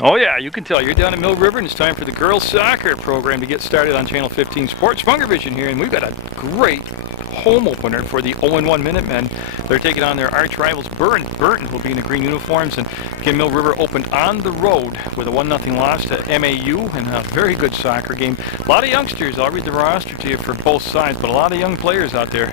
Oh yeah, you can tell. You're down at Mill River and it's time for the girls soccer program to get started on Channel 15 Sports. Munger Vision here, and we've got a great home opener for the 0-1 Minutemen. They're taking on their arch rivals Burr Burton, who will be in the green uniforms. And again, Mill River opened on the road with a 1-0 loss to MAU and a very good soccer game. A lot of youngsters. I'll read the roster to you for both sides, but a lot of young players out there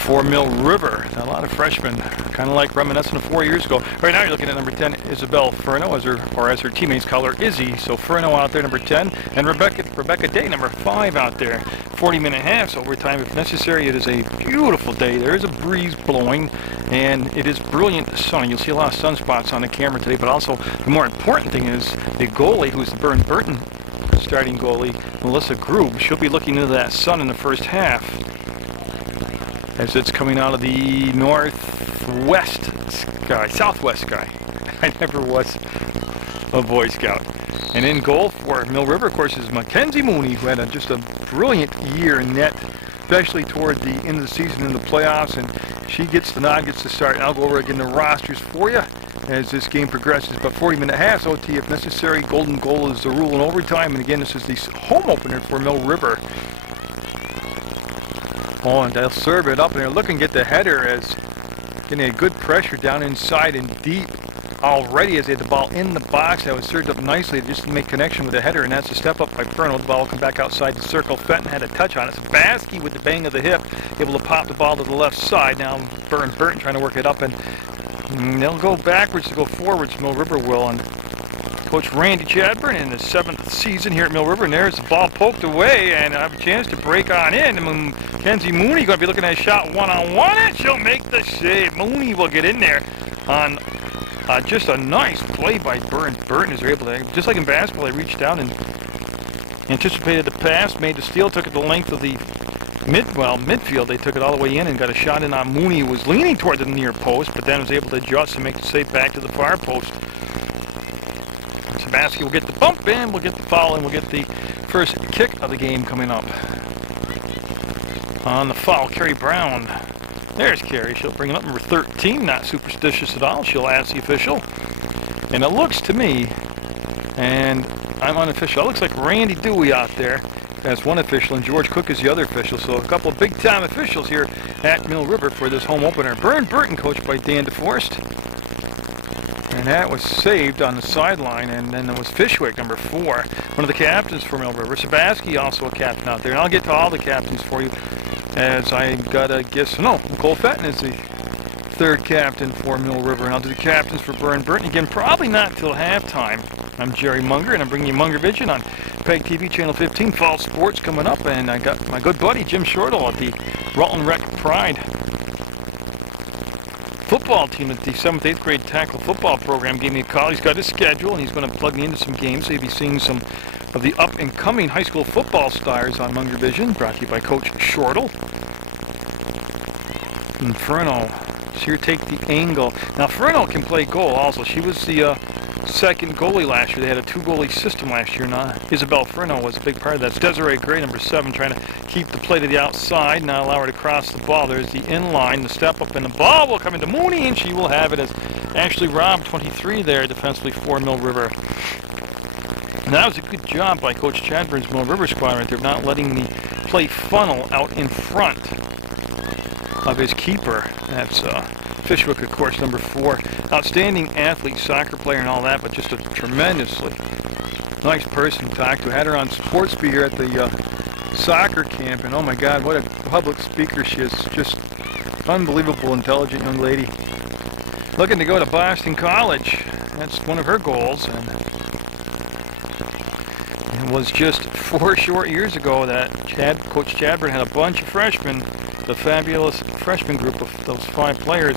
for Mill River. A lot of freshmen, kind of like reminiscent of 4 years ago. Right now you're looking at number 10, Isabel Furno, as her teammates call her Izzy. So Furno out there, number 10, and Rebecca Day, number 5 out there. 40-minute halves, overtime if necessary. It is a beautiful day. There is a breeze blowing, and it is brilliant sun. You'll see a lot of sunspots on the camera today, but also the more important thing is the goalie, who's the Burr Burton starting goalie, Melissa Grube. She'll be looking into that sun in the first half, as it's coming out of the northwest sky, southwest sky. I never was a Boy Scout. And in goal for Mill River, of course, is Mackenzie Mooney, who had just a brilliant year in net, especially toward the end of the season in the playoffs. And she gets the nod, gets the start. And I'll go over again the rosters for you as this game progresses. But 40-minute halves, OT if necessary. Golden goal is the rule in overtime. And again, this is the home opener for Mill River. Oh, and they'll serve it up, and they're looking to get the header as getting a good pressure down inside and deep already as they had the ball in the box. That was served up nicely just to make connection with the header, and that's a step up by Furno. The ball will come back outside the circle. Fenton had a touch on it. Sabaski with the bang of the hip, able to pop the ball to the left side. Now Burr Burton trying to work it up, and they'll go backwards to go forwards. Mill River will, and Coach Randy Chadburn in his 7th season here at Mill River, and there's the ball poked away, and I have a chance to break on in. And Mackenzie Mooney going to be looking at a shot one-on-one, and she'll make the save. Mooney will get in there on just a nice play by Burr Burton as they're able to, just like in basketball, they reached down and anticipated the pass, made the steal, took it the length of the midfield. They took it all the way in and got a shot in on Mooney, who was leaning toward the near post, but then was able to adjust and make the save back to the far post. Sabaski will get the bump in, we'll get the foul, and we'll get the first kick of the game coming up. On the foul, Carrie Brown. There's Carrie. She'll bring it up, number 13. Not superstitious at all. She'll ask the official. And it looks to me, and I'm unofficial, it looks like Randy Dewey out there as one official, and George Cook is the other official. So a couple of big-time officials here at Mill River for this home opener. Burr Burton, coached by Dan DeForest. And that was saved on the sideline, and then there was Fishwick, number 4, one of the captains for Mill River. Sabaski, also a captain out there. And I'll get to all the captains for you as I got a guess. No, Nicole Fenton is the 3rd captain for Mill River. And I'll do the captains for Burr Burton. Again, probably not till halftime. I'm Jerry Munger, and I'm bringing you Munger Vision on PEGTV, Channel 15. Fall sports coming up, and I got my good buddy Jim Shortle at the Rutland Rec Pride football team at the 7th, 8th grade tackle football program. Gave me a call. He's got his schedule, and he's going to plug me into some games. So you'll be seeing some of the up-and-coming high school football stars on Munger Vision, brought to you by Coach Shortle. And Furno, so here take the angle. Now Furno can play goal also. She was the 2nd goalie last year. They had a 2-goalie system last year. Now Isabel Furno was a big part of that. It's Desiree Gray, number 7, trying to keep the play to the outside, not allow her to cross the ball. There's the in-line, the step up, and the ball will come into Mooney, and she will have it as Ashley Robb, 23 there, defensively for Mill River. And that was a good job by Coach Chadburn's Mill River squad right there, not letting the play funnel out in front of his keeper. That's Fishwick, of course, number 4. Outstanding athlete, soccer player and all that, but just a tremendously nice person to talk to. Had her on Sportsby here at the soccer camp, and oh my God, what a public speaker she is. Just unbelievable, intelligent young lady. Looking to go to Boston College. That's one of her goals, and it was just 4 short years ago that Coach Chadburn had a bunch of freshmen, the fabulous freshman group of those 5 players.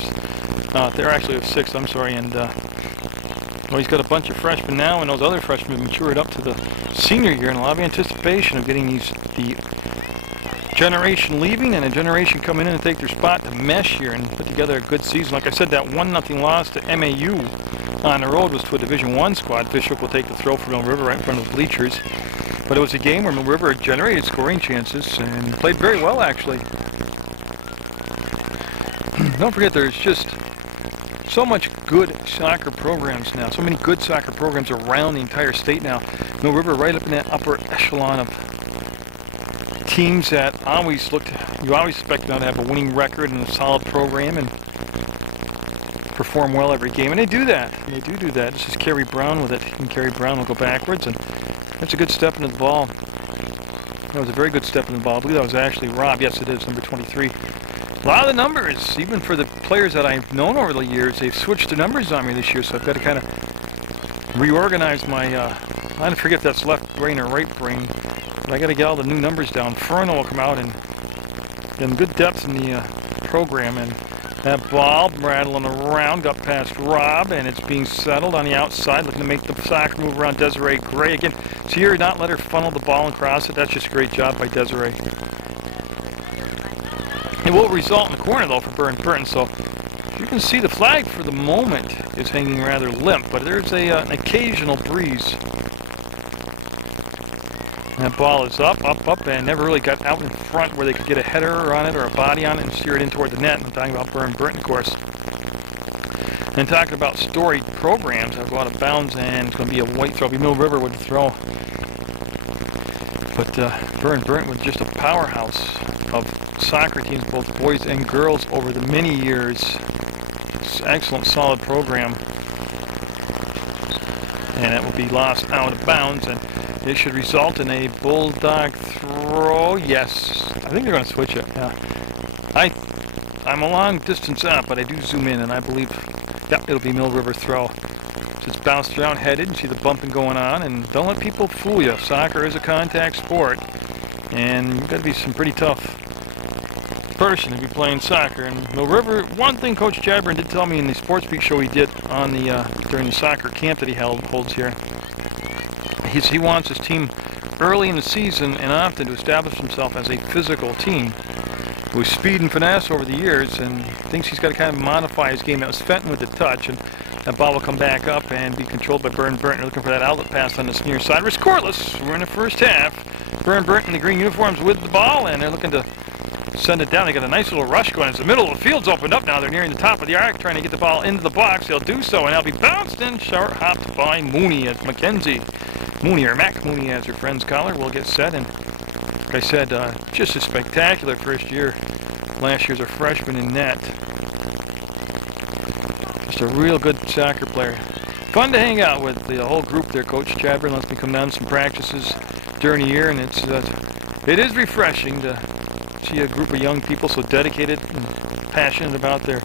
They're actually of 6, I'm sorry, and well, he's got a bunch of freshmen now, and those other freshmen matured up to the senior year, and a lot of anticipation of getting the generation leaving and a generation coming in and take their spot to mesh here and put together a good season. Like I said, that 1-0 loss to MAU on the road was to a Division I squad. Fishwick will take the throw for Mill River right in front of the bleachers. But it was a game where Mill River generated scoring chances and played very well, actually. Don't forget, there's just so much good soccer programs now. So many good soccer programs around the entire state now. Mill River right up in that upper echelon of teams that you always expect them to have a winning record and a solid program and perform well every game. And they do that. They do that. This is Kerry Brown with it. And Kerry Brown will go backwards, and that's a good step into the ball. That was a very good step in the ball. I believe that was actually Rob. Yes, it is, number 23. A lot of the numbers, even for the players that I've known over the years, they've switched the numbers on me this year, so I've got to kind of reorganize my, I don't forget if that's left brain or right brain, but I got to get all the new numbers down. Ferno will come out and get good depth in the program, and that ball rattling around, got past Rob, and it's being settled on the outside, looking to make the soccer move around Desiree Gray. Again, see here, not let her funnel the ball and cross it. That's just a great job by Desiree. It will result in a corner, though, for Burr Burton, so you can see the flag for the moment is hanging rather limp, but there's an occasional breeze. That ball is up, and never really got out in front where they could get a header on it or a body on it and steer it in toward the net. I'm talking about Burr Burton, of course. And talking about storied programs, I've got out of bounds, and it's going to be a white throw. It'll be Mill River with the throw. But Burr Burton was just a powerhouse of soccer teams, both boys and girls, over the many years. It's an excellent, solid program. And it will be lost out of bounds, and it should result in a bulldog throw. Yes, I think they're going to switch it. Yeah, I'm a long distance out, but I do zoom in, and I believe, yeah, it'll be Mill River throw. It's bounced around, headed, and see the bumping going on, and don't let people fool you. Soccer is a contact sport, and you've got to be some pretty tough person to be playing soccer. And Mill River, one thing Coach Chadburn did tell me in the Sports Beat show he did on the during the soccer camp that he holds here, he wants his team early in the season and often to establish himself as a physical team with speed and finesse over the years, and thinks he's got to kind of modify his game. That was Fenton with the touch, and that ball will come back up and be controlled by Burr Burton. They're looking for that outlet pass on this near side. We're scoreless. We're in the first half. Burr Burton in the green uniforms with the ball, and they're looking to send it down. They got a nice little rush going. As the middle of the field's opened up now, they're nearing the top of the arc, trying to get the ball into the box. They'll do so, and they'll be bounced and short hopped by Mooney at Mackenzie. Mooney, or Mac Mooney as her friends call her, will get set. And like I said, just a spectacular first year. Last year's a freshman in net. Just a real good soccer player. Fun to hang out with the whole group there. Coach Chadburn lets me come down to some practices during the year, and it is refreshing to see a group of young people so dedicated and passionate about their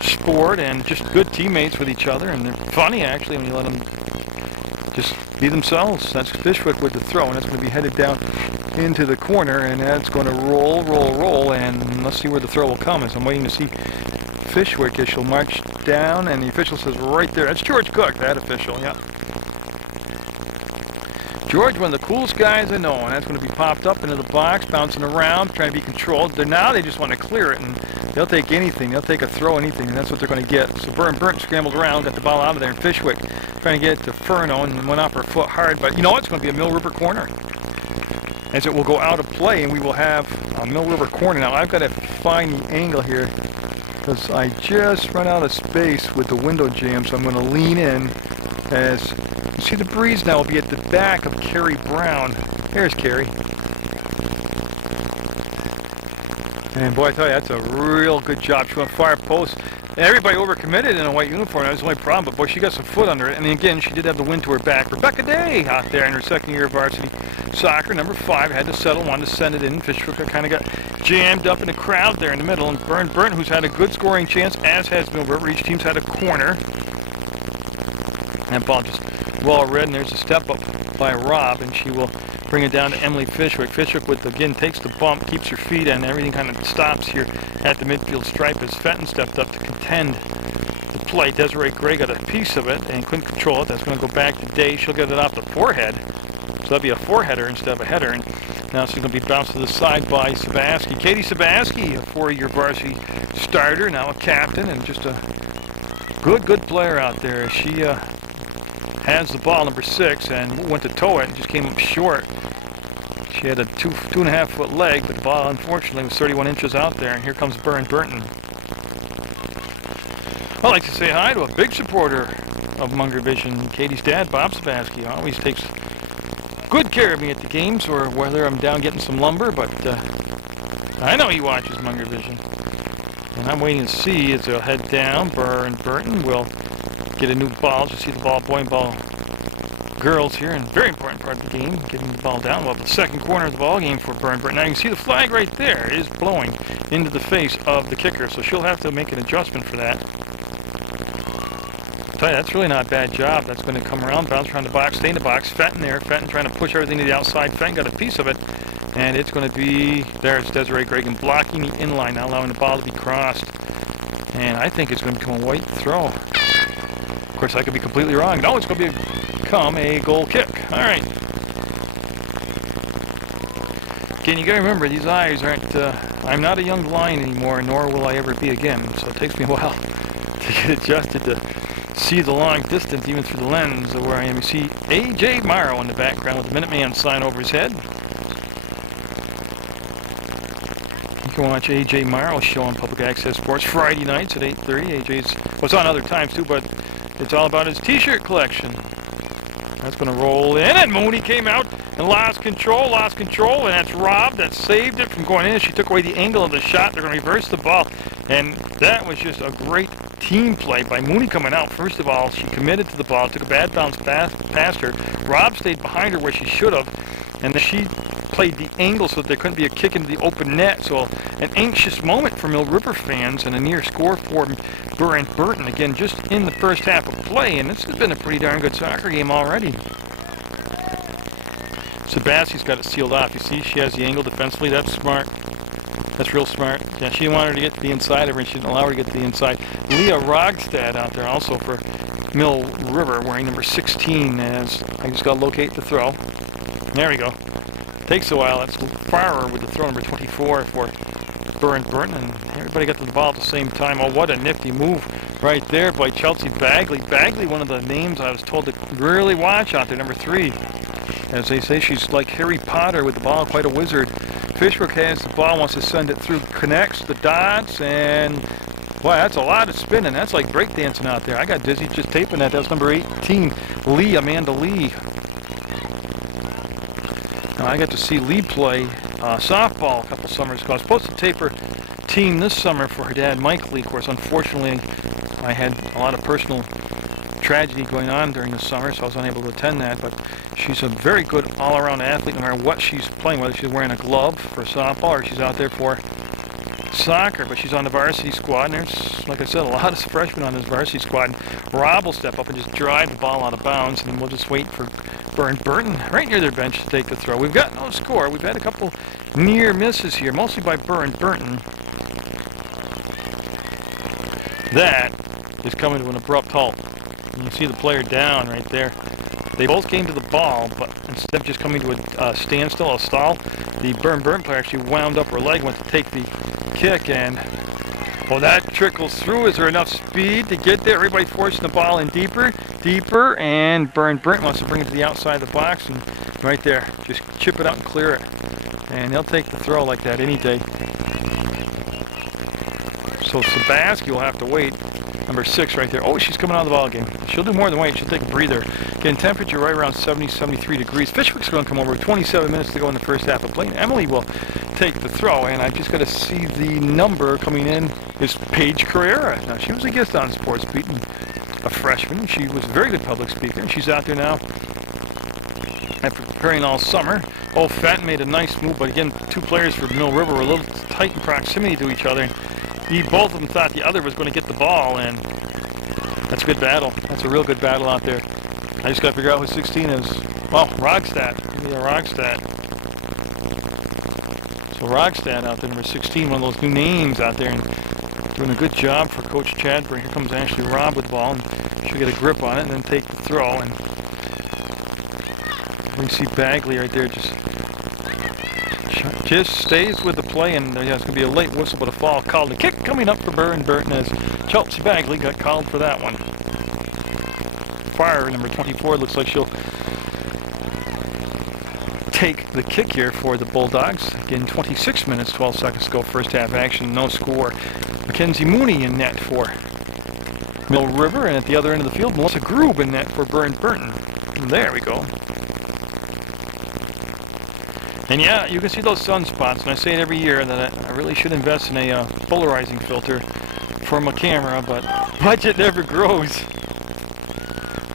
sport and just good teammates with each other. And they're funny, actually, when you let them just be themselves. That's Fishwick with the throw, and that's going to be headed down into the corner, and that's going to roll, and let's see where the throw will come. As I'm waiting to see Fishwick as she'll march down, and the official says right there, that's George Cook, that official, yeah. George, one of the coolest guys I know, and that's going to be popped up into the box, bouncing around, trying to be controlled. Now they just want to clear it, and they'll take anything. They'll take a throw, anything, and that's what they're going to get. So Burr Burton scrambled around, got the ball out of there, and Fishwick trying to get it to Ferno, and went off her foot hard. But you know what? It's going to be a Mill River corner, as it will go out of play, and we will have a Mill River corner. Now I've got to find the angle here, because I just run out of space with the window jam, so I'm going to lean in. As you see, the breeze now will be at the back of Kerry Brown. There's Kerry. And boy, I tell you, that's a real good job. She went far post. And everybody overcommitted in a white uniform. That was the only problem. But boy, she got some foot under it. And again, she did have the wind to her back. Rebecca Day out there in her second year of varsity soccer. Number 5 had to settle, wanted to send it in. Fishwick kind of got jammed up in the crowd there in the middle. And Burr Burton, who's had a good scoring chance, as has Mill River. Each team's had a corner. That ball just well read, and there's a step up by Rob, and she will bring it down to Emily Fishwick. Fishwick again takes the bump, keeps her feet, and everything kind of stops here at the midfield stripe as Fenton stepped up to contend the play. Desiree Gray got a piece of it and couldn't control it. That's going to go back to Day. She'll get it off the forehead, so that'll be a foreheader instead of a header. And now she's going to be bounced to the side by Sabaski. Katie Sabaski, a 4-year varsity starter, now a captain, and just a good player out there. She has the ball, number 6, and went to tow it and just came up short. She had a 2.5 foot leg, but the ball unfortunately was 31 inches out there, and here comes Burr Burton. I'd like to say hi to a big supporter of Munger Vision, Katie's dad, Bob Sabaski. Always takes good care of me at the games, or whether I'm down getting some lumber, but I know he watches Munger Vision. And I'm waiting to see as they'll head down. Burr and Burton will get a new ball. You see the ball, boy and ball girls here, and very important part of the game, getting the ball down. Well, the second corner of the ball game for Burr and Burton. Now you can see the flag right there is blowing into the face of the kicker, so she'll have to make an adjustment for that. I'll tell you, that's really not a bad job. That's going to come around, bounce around the box, stay in the box. Fenton there. Fenton trying to push everything to the outside. Fenton got a piece of it, and it's going to be, there's Desiree Gregan blocking the inline, not allowing the ball to be crossed. And I think it's going to become a white throw. Of course, I could be completely wrong. No, it's going to become a goal kick. All right. Again, you got to remember, these eyes aren't, I'm not a young lion anymore, nor will I ever be again. So it takes me a while to get adjusted to see the long distance, even through the lens of where I am. You see A.J. Morrow in the background with the Minuteman sign over his head. You can watch A.J. Morrow's show on Public Access Sports Friday nights at 8:30. A.J.'s, well, it's on other times too, but it's all about his t-shirt collection. That's going to roll in, and Mooney came out and lost control, and that's Rob that saved it from going in. She took away the angle of the shot. They're going to reverse the ball, and that was just a great team play by Mooney coming out. First of all, she committed to the ball, took a bad bounce past her. Rob stayed behind her where she should have, and then she played the angle so that there couldn't be a kick into the open net. So an anxious moment for Mill River fans and a near score for Burr and Burton. Again, just in the first half of play, and this has been a pretty darn good soccer game already. Sabaski's got it sealed off. You see, she has the angle defensively. That's smart. That's real smart. Yeah, she wanted to get to the inside of her, and she didn't allow her to get to the inside. Leah Rogstad out there also for Mill River, wearing number 16. As I just got to locate the throw. There we go. Takes a while. That's Farrer with the throw, number 24 for Burr and Burton, and everybody got to the ball at the same time. Oh, what a nifty move right there by Chelsea Bagley. Bagley, one of the names I was told to really watch out there, number 3. As they say, she's like Harry Potter with the ball, quite a wizard. Fishbrook has the ball, wants to send it through, connects the dots, and boy, that's a lot of spinning. That's like breakdancing out there. I got dizzy just taping that. That's number 18, Lee, Amanda Lee. Now, I got to see Lee play softball a couple summers ago. I was supposed to tape her team this summer for her dad, Mike Lee. Of course, unfortunately, I had a lot of personal tragedy going on during the summer, so I was unable to attend that. But she's a very good all-around athlete, no matter what she's playing, whether she's wearing a glove for softball or she's out there for soccer. But she's on the varsity squad, and there's, like I said, a lot of freshmen on this varsity squad. And Rob will step up and just drive the ball out of bounds, and we'll just wait for Burr and Burton right near their bench to take the throw. We've got no score. We've had a couple near misses here, mostly by Burr and Burton. That is coming to an abrupt halt. You can see the player down right there. They both came to the ball, but instead of just coming to a standstill, a stall, the Burr and Burton player actually wound up her leg, went to take the kick, and well, that trickles through. Is there enough speed to get there? Everybody forcing the ball in deeper, and Burr and Burton wants to bring it to the outside of the box, and right there, just chip it out and clear it. And they'll take the throw like that any day. So Sabaski will have to wait. Number 6 right there. Oh, she's coming out of the ball game. She'll do more than wait. She'll take a breather. Again, temperature right around 70, 73 degrees. Fishwick's going to come over. 27 minutes to go in the first half of play. Emily will take the throw, and I just got to see the number coming in is Paige Carrera. Now, she was a guest on Sports Beat, and a freshman. She was a very good public speaker, and she's out there now after preparing all summer. Oh, Fenton made a nice move, but again, two players for Mill River were a little tight in proximity to each other. Both of them thought the other was going to get the ball, and that's a good battle. That's a real good battle out there. I just got to figure out who 16 is. Well, Rogstad. Give me a Rogstad. So Rogstad out there, number 16, one of those new names out there, and doing a good job for Coach Chadbury. Here comes Ashley Robb with the ball, and she'll get a grip on it and then take the throw. And we see Bagley right there just stays with the play, and there's going to be a late whistle, but a foul called. The kick coming up for Burr and Burton as Chelsea Bagley got called for that one. Fire, number 24, looks like she'll take the kick here for the Bulldogs. Again, 26 minutes, 12 seconds to go, first half action, no score. Mackenzie Mooney in net for Mill River, and at the other end of the field, Melissa Grube in that for Burr Burton. There we go. And yeah, you can see those sunspots, and I say it every year that I really should invest in a polarizing filter for my camera, but budget never grows.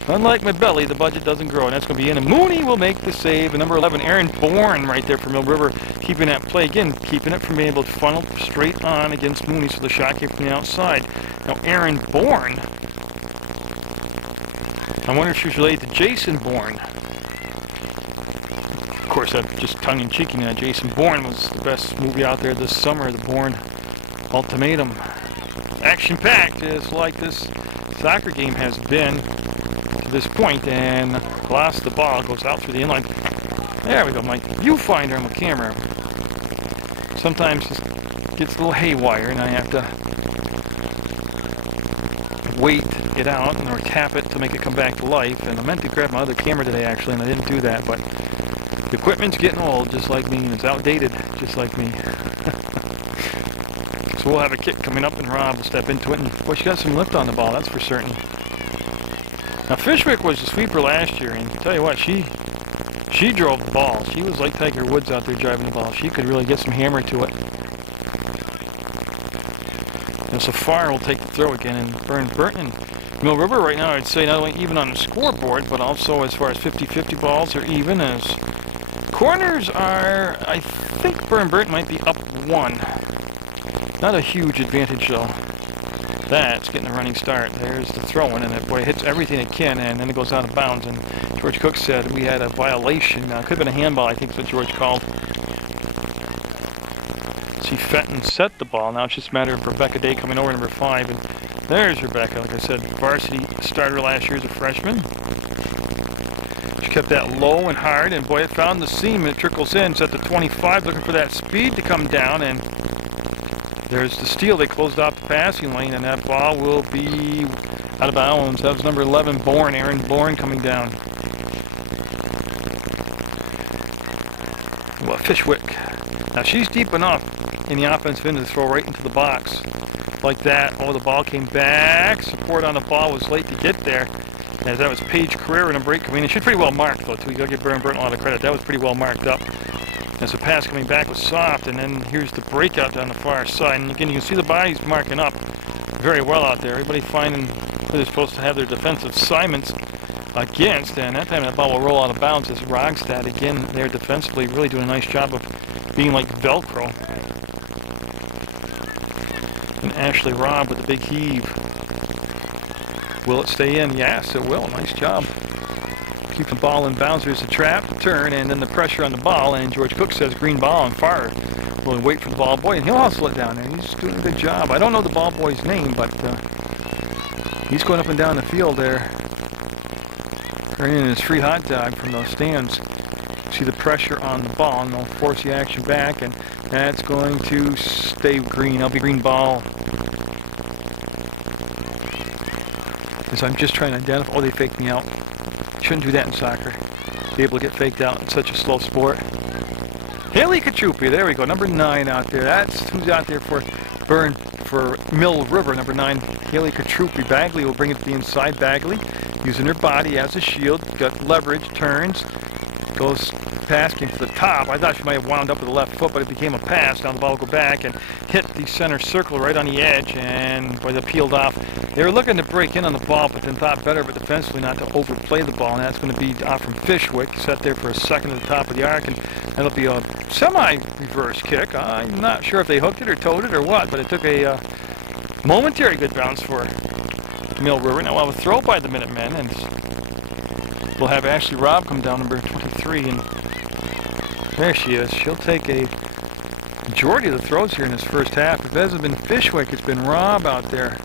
Unlike my belly, the budget doesn't grow, and that's going to be in. And Mooney will make the save. And number 11, Aaron Bourne right there for Mill River, keeping that play. Again, keeping it from being able to funnel straight on against Mooney, so the shot came from the outside. Now, Aaron Bourne, I wonder if she's related to Jason Bourne. Of course, that's just tongue-in-cheek. Jason Bourne was the best movie out there this summer, the Bourne Ultimatum. Action-packed, just like this soccer game has been to this point, and lost the ball, goes out through the inline. There we go, my viewfinder on the camera sometimes just gets a little haywire, and I have to wait to get out or tap it to make it come back to life. And I meant to grab my other camera today actually, and I didn't do that, but the equipment's getting old just like me, and it's outdated just like me. So we'll have a kick coming up, and Rob will step into it, and boy, she got some lift on the ball, that's for certain. Now Fishwick was the sweeper last year, and I tell you what, she drove the ball. She was like Tiger Woods out there driving the ball. She could really get some hammer to it. And so Farr will take the throw again, and Burr Burton. Mill River right now, I'd say not only even on the scoreboard, but also as far as 50-50 balls are even. As corners are, I think Burr Burton might be up 1. Not a huge advantage though. That's getting a running start. There's the throw-in, and it boy hits everything it can, and then it goes out of bounds. And George Cook said we had a violation. Could have been a handball, I think is what George called. See Fenton set the ball. Now it's just a matter of Rebecca Day coming over, number 5. And there's Rebecca, like I said, varsity starter last year as a freshman. She kept that low and hard, and boy, it found the seam. It trickles in. It's at the 25, looking for that speed to come down, and there's the steal. They closed off the passing lane, and that ball will be out of bounds. That was number 11, Bourne, Aaron Bourne coming down. Well, Fishwick. Now she's deep enough in the offensive end to throw right into the box. Like that. Oh, the ball came back. Support on the ball was late to get there. As that was Paige Carrera, number 8 coming in. She's pretty well marked, though, too. You got to give Burr Burton a lot of credit. That was pretty well marked up. As the pass coming back was soft, and then here's the breakout down the far side. And again, you can see the bodies marking up very well out there. Everybody finding who they're supposed to have their defensive assignments against, and that time that ball will roll out of bounds as Rogstad, again, there defensively, really doing a nice job of being like Velcro. And Ashley Robb with the big heave. Will it stay in? Yes, it will. Nice job. Keep the ball in bounds. There's a trap, the turn, and then the pressure on the ball, and George Cook says green ball on Farr. We'll wait for the ball boy, and he'll hustle it down there. He's doing a good job. I don't know the ball boy's name, but he's going up and down the field there. Earning his free hot dog from those stands. See the pressure on the ball, and they'll force the action back, and that's going to stay green. That'll be green ball. As I'm just trying to identify. Oh, they faked me out. Shouldn't do that in soccer. Be able to get faked out in such a slow sport. Haley Katrupi, there we go. Number 9 out there. That's who's out there for Mill River. Number 9, Haley Katrupi. Bagley will bring it to the inside. Bagley using her body as a shield. Got leverage, turns, goes pass, came to the top. I thought she might have wound up with the left foot, but it became a pass. Now the ball will go back and hit the center circle right on the edge, and boy, they peeled off. They were looking to break in on the ball, but then thought better, but defensively not to overplay the ball, and that's going to be off from Fishwick. Set there for a second at the top of the arc, and that'll be a semi-reverse kick. I'm not sure if they hooked it or towed it or what, but it took a momentary good bounce for Mill River. Now we'll have a throw by the Minutemen, and we'll have Ashley Robb come down, number 23, and there she is. She'll take a majority of the throws here in this first half. If it hasn't been Fishwick, it's been Robb out there.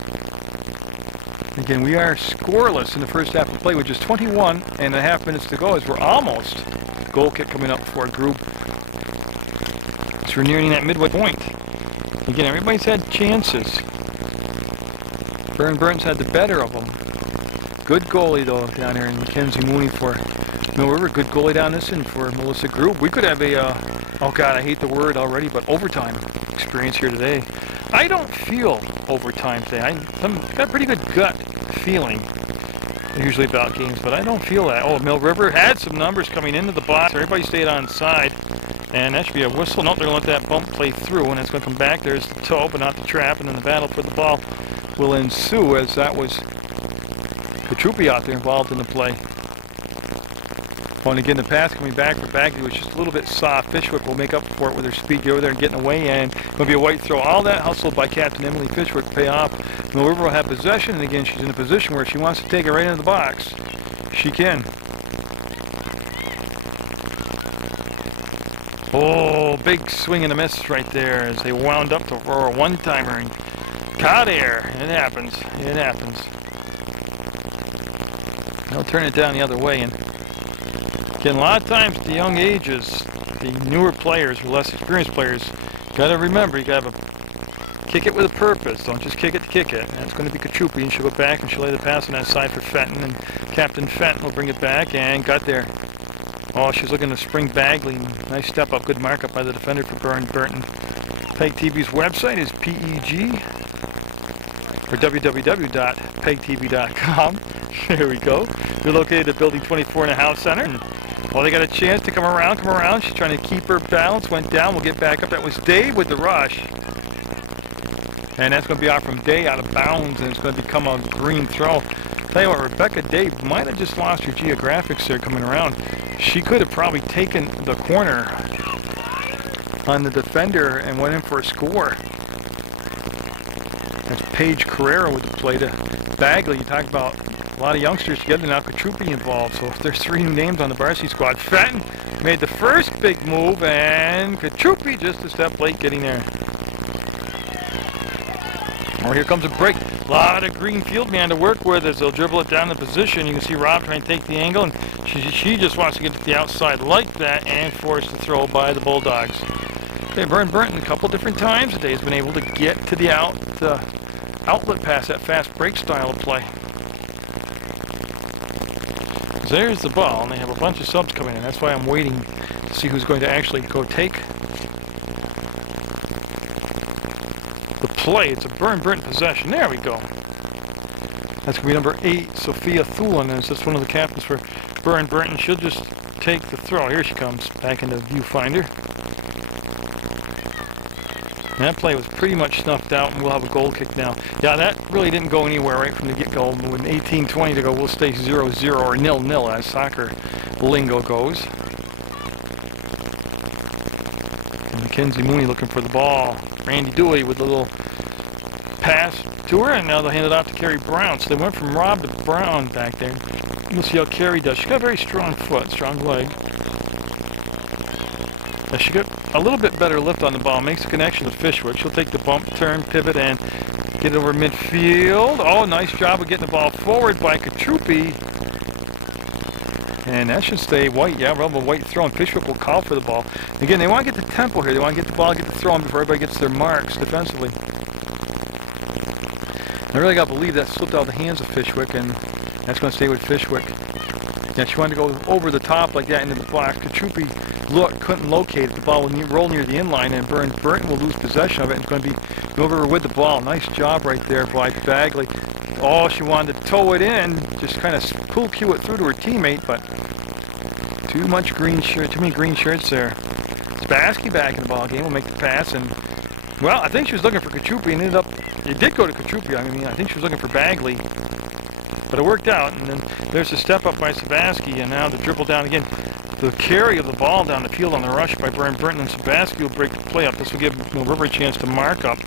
Again, we are scoreless in the first half of play with just 21.5 minutes to go as we're almost goal kick coming up for a group. So we're nearing that midway point. Again, everybody's had chances. Burr Burton's had the better of them. Good goalie, though, down here in Mackenzie Mooney for Mill River. Good goalie down this end for Melissa Grube. We could have a, oh God, I hate the word already, but overtime experience here today. I don't feel overtime today. I've got a pretty good gut feeling usually about games, but I don't feel that. Oh, Mill River had some numbers coming into the box. Everybody stayed on side, and that should be a whistle. No, they're going to let that bump play through, and it's going to come back. There's the toe, but not the trap, and then the battle for the ball will ensue, as that was Katrupi out there involved in the play. Oh, and again, the pass coming back for Bagley was just a little bit soft. Fishwick will make up for it with her speed. Get over there and getting away, and going to be a white throw. All that hustle by Captain Emily Fishwick pay off. Mill River will have possession, and again, she's in a position where if she wants to take it right into the box, she can. Oh, big swing and a miss right there as they wound up to roar a one-timer and caught air. It happens. It happens. They'll turn it down the other way, and again, a lot of times at the young ages, the newer players or less experienced players, got to remember, you got to kick it with a purpose. Don't just kick it to kick it. And it's going to be Katrupi, and she'll go back and she'll lay the pass on that side for Fenton, and Captain Fenton will bring it back and got there. Oh, she's looking to spring Bagley. Nice step up, good markup by the defender for Burr Burton. PEGTV's website is PEG, or www.pegtv.com. There we go. They're located at Building 24 in the House Center. Well, they got a chance to come around. She's trying to keep her balance. Went down. We'll get back up. That was Dave with the rush. And that's going to be out from Day out of bounds, and it's going to become a green throw. Tell you what, Rebecca Day might have just lost her geographics there coming around. She could have probably taken the corner on the defender and went in for a score. That's Paige Carrera with the play to Bagley. You talk about a lot of youngsters together now, Katrupi involved. So if there's 3 new names on the Varsity squad. Fenton made the first big move, and Katrupi just a step late getting there. Oh, here comes a break. A lot of green field man to work with as they'll dribble it down the position. You can see Rob trying to take the angle, and she just wants to get to the outside like that and force the throw by the Bulldogs. Okay, Burr Burton a couple different times today has been able to get to the outlet pass, that fast break style of play. There's the ball, and they have a bunch of subs coming in. That's why I'm waiting to see who's going to actually go take the play. It's a Burr Burton possession. There we go. That's going to be number 8, Sophia Thulin. That's just one of the captains for Burr Burton. She'll just take the throw. Here she comes back into viewfinder. And that play was pretty much snuffed out, and we'll have a goal kick now. Yeah, that really didn't go anywhere right from the get-go. With 18-20 to go, we'll stay 0-0 or 0-0 as soccer lingo goes. And Mackenzie Mooney looking for the ball. Randy Dewey with a little pass to her, and now they'll hand it off to Carrie Brown. So they went from Rob to Brown back there. We'll see how Carrie does. She got a very strong foot, strong leg. She got a little bit better lift on the ball, makes a connection to Fishwick. She'll take the bump, turn, pivot, and get it over midfield. Oh, nice job of getting the ball forward by Katrupi. And that should stay white. Yeah, rubber white throw, and Fishwick will call for the ball. Again, they want to get the tempo here. They want to get the ball, get the throw in before everybody gets their marks defensively. I really got to believe that slipped out of the hands of Fishwick, and that's going to stay with Fishwick. Yeah, she wanted to go over the top like that into the block. Katrupi couldn't locate it. The ball will roll near the inline, and Burr Burton will lose possession of it. It's going to be over with the ball. Nice job right there by Bagley. Oh, she wanted to toe it in, just kind of cool cue it through to her teammate, but too many green shirts there. Spassky back in the ball game will make the pass, and well, I think she was looking for Katrupi and ended up. It did go to Katrupi. I mean, I think she was looking for Bagley, but it worked out. And then there's a step up by Spassky, and now the dribble down again. The carry of the ball down the field on the rush by Burr Burton, and Spassky will break the play up. This will give Mill River a chance to mark up.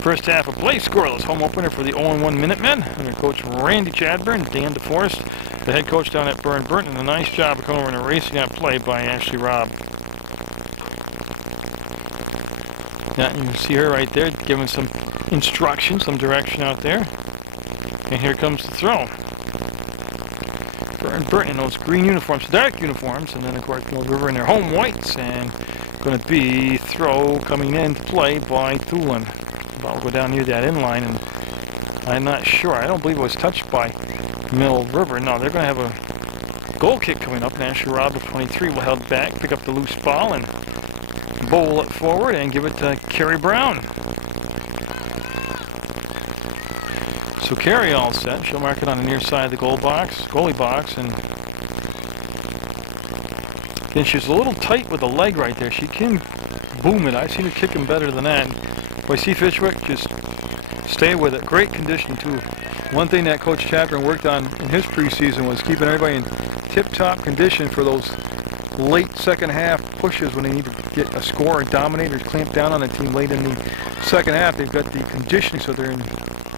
First half of play scoreless. Home opener for the 0-1 Minutemen under Coach Randy Chadburn, Dan DeForest, the head coach down at Burr Burton, and a nice job of coming over and erasing that play by Ashley Robb. Now you can see her right there giving some instruction, some direction out there. And here comes the throw. Burr Burton in those green uniforms, dark uniforms, and then of course Mill River in their home whites, and going to be throw coming into play by Thulin. The ball will go down near that inline, and I'm not sure. I don't believe it was touched by Mill River. No, they're going to have a goal kick coming up, and Ashley Robb of 23 will head back, pick up the loose ball, and bowl it forward and give it to Carrie Brown. So So Carrie all set. She'll mark it on the near side of the goalie box, and again, she's a little tight with the leg right there. She can boom it. I've seen her kick him better than that. Boy, see Fishwick, just stay with it. Great condition too. One thing that Coach Chapman worked on in his preseason was keeping everybody in tip-top condition for those late second half pushes when they need to get a score or dominate or clamp down on a team late in the second half. They've got the conditioning, so they're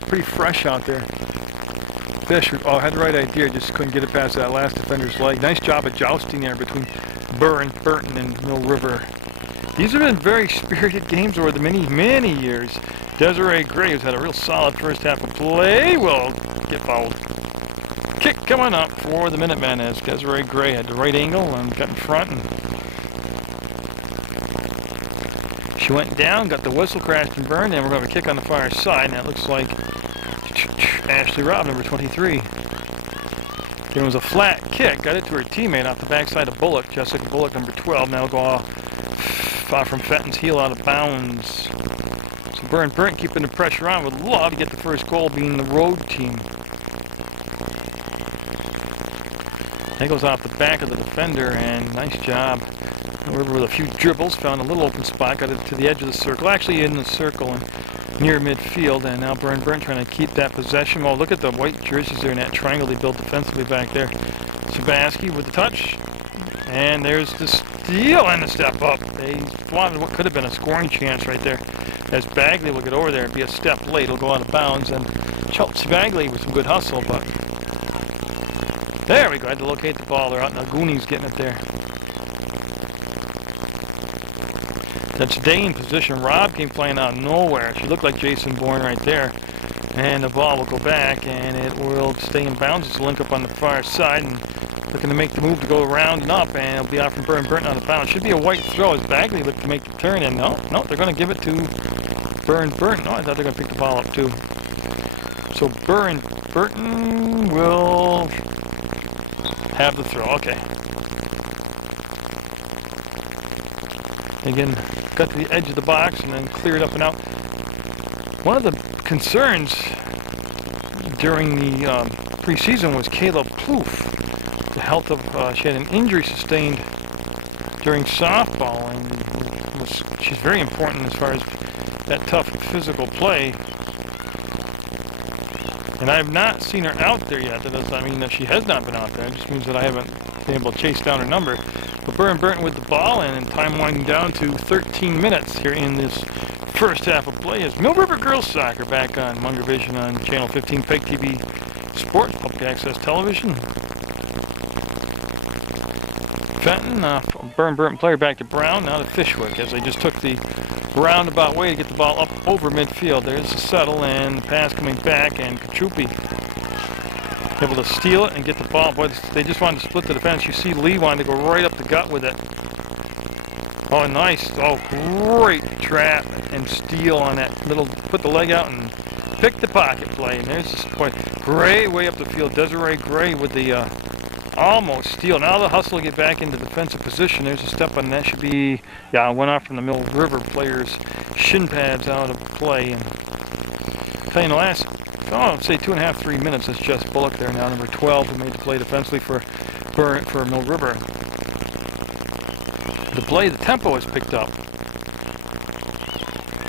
pretty fresh out there. Fisher, had the right idea, just couldn't get it past that last defender's leg. Nice job of jousting there between Burr Burton and Mill River. These have been very spirited games over the many years. Desiree Graves had a real solid first half of play. Will get fouled. Kick coming up for the Minutemen as Desiree Gray had the right angle and got in front. And she went down, got the whistle, crashed and burned, and we're going to have a kick on the far side. And that looks like Ashley Robb, number 23. It was a flat kick, got it to her teammate off the backside of Bullock, Jessica Bullock, number 12. Now go off from Fenton's heel out of bounds. So Burr Burton keeping the pressure on. Would love to get the first goal, being the road team. That goes off the back of the defender, and nice job. River with a few dribbles, found a little open spot, got it to the edge of the circle, actually in the circle and near midfield, and now Burr Burton trying to keep that possession. Oh, look at the white jerseys there in that triangle they built defensively back there. Sabaski with the touch, and there's the steal and the step up. They wanted what could have been a scoring chance right there, as Bagley will get over there and be a step late. He'll go out of bounds, and Chelsea Bagley with some good hustle, but there we go. I had to locate the ball. They're out in the Goonies getting it there. That's Day in position. Robb came flying out of nowhere. She looked like Jason Bourne right there. And the ball will go back, and it will stay in bounds. It's a link up on the far side, and looking to make the move to go around and up, and it'll be out from Burr Burton on the bounce. Should be a white throw as Bagley looked to make the turn, and no, they're going to give it to Burr Burton. No, I thought they were going to pick the ball up too. So Burr Burton will have the throw. Okay. Again, got to the edge of the box and then cleared up and out. One of the concerns during the preseason was Caleb Plouffe. The health of, she had an injury sustained during softball, and she's very important as far as that tough physical play. And I have not seen her out there yet. That does not mean that she has not been out there. It just means that I haven't been able to chase down her number. But Burr Burton with the ball, and time winding down to 13 minutes here in this first half of play as Mill River Girls Soccer back on Munger Vision on Channel 15 PEGTV Sports, public access television. Fenton, Burr Burton player back to Brown, now to Fishwick as they just took the roundabout way to get the ball up over midfield. There's the settle and pass coming back, and Kachupi able to steal it and get the ball. Boy, they just wanted to split the defense. You see Lee wanted to go right up the gut with it. Oh, nice. Oh, great trap and steal on that little, put the leg out and pick the pocket play. And there's this, boy, great way up the field. Desiree Gray with the almost steal. Now the hustle to get back into defensive position. There's a step on that. Should be, yeah, went off from the Mill River players' shin pads out of play. And playing the last, say 2.5, 3 minutes. That's Jess Bullock there now, number 12, who made the play defensively for Mill River. The play, the tempo is picked up.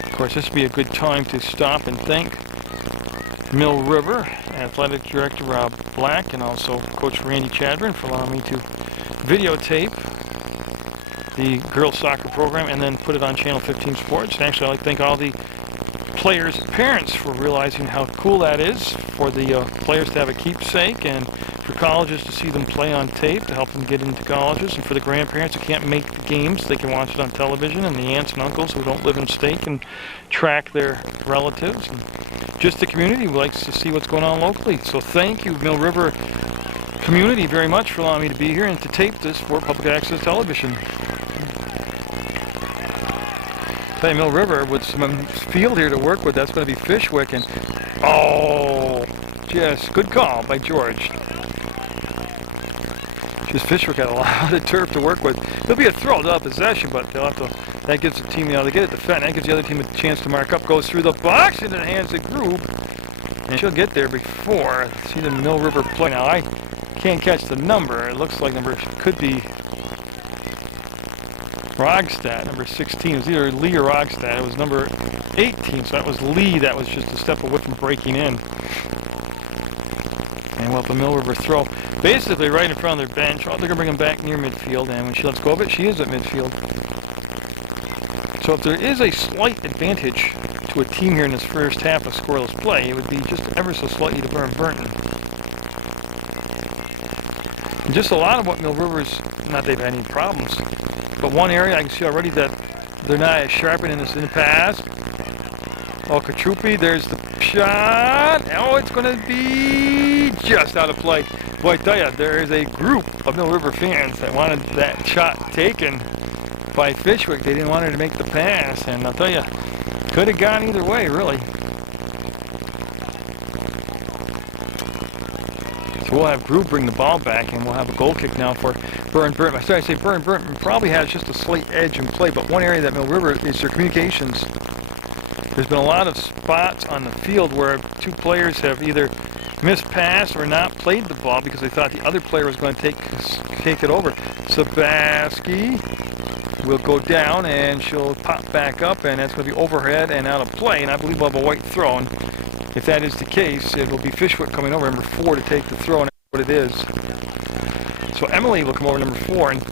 Of course, this would be a good time to stop and thank Mill River Athletic Director Rob Black and also Coach Randy Chadron for allowing me to videotape the girls soccer program and then put it on Channel 15 Sports. And actually, I'd like to thank all the players' parents for realizing how cool that is for the players to have a keepsake, and for colleges to see them play on tape to help them get into colleges, and for the grandparents who can't make the games, they can watch it on television, and the aunts and uncles who don't live in state can track their relatives, and just the community who likes to see what's going on locally. So thank you, Mill River community, very much for allowing me to be here and to tape this for public access television. Mill River with some field here to work with. That's going to be Fishwick, and oh, yes, good call by George. Just Fishwick had a lot of turf to work with. There'll be a throw, they'll have possession, but they'll have to. That gives the team, they get it to Fenton. That gives the other team a chance to mark up. Goes through the box into the hands of Grube. and she'll get there before. See the Mill River play. Now I can't catch the number. It looks like number could be Rogstad, number 16. It was either Lee or Rogstad. It was number 18, so that was Lee. That was just a step away from breaking in. And we'll have a Mill River throw. Basically right in front of their bench. Oh, they're going to bring them back near midfield, and when she lets go of it, she is at midfield. So if there is a slight advantage to a team here in this first half of scoreless play, it would be just ever so slightly to Burr Burton. And just a lot of what Mill River's, not they've had any problems, but one area I can see already that they're not as sharp in this in the pass. Oh, Katrupi, there's the shot. Oh, it's going to be just out of play. Boy, I tell you, there is a group of Mill River fans that wanted that shot taken by Fishwick. They didn't want her to make the pass, and I'll tell you, could have gone either way, really. So we'll have Group bring the ball back, and we'll have a goal kick now for Burr Burton. I say Burr Burton probably has just a slight edge in play, but one area that Mill River is their communications. There's been a lot of spots on the field where two players have either missed pass or not played the ball because they thought the other player was going to take it over. Sabaski will go down, and she'll pop back up, and that's going to be overhead and out of play, and I believe we'll have a white throw. And if that is the case, it will be Fishwick coming over, number 4, to take the throw, and that's what it is. So Emily will come over, number 4, and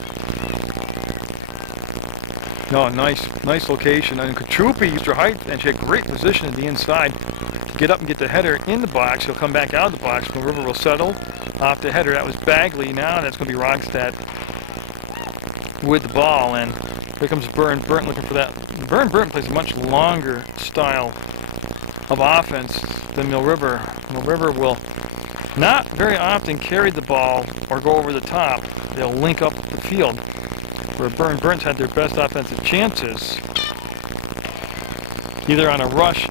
no, nice location. And Katrupi used her height, and she had great position at the inside to get up and get the header in the box. She'll come back out of the box. Mill River will settle off the header. That was Bagley. Now that's going to be Rogstad with the ball, and here comes Burr Burton looking for that. Burr Burton plays a much longer style of offense than Mill River. Mill River will not very often carry the ball or go over the top. They'll link up the field, where Burr Burton's had their best offensive chances, either on a rush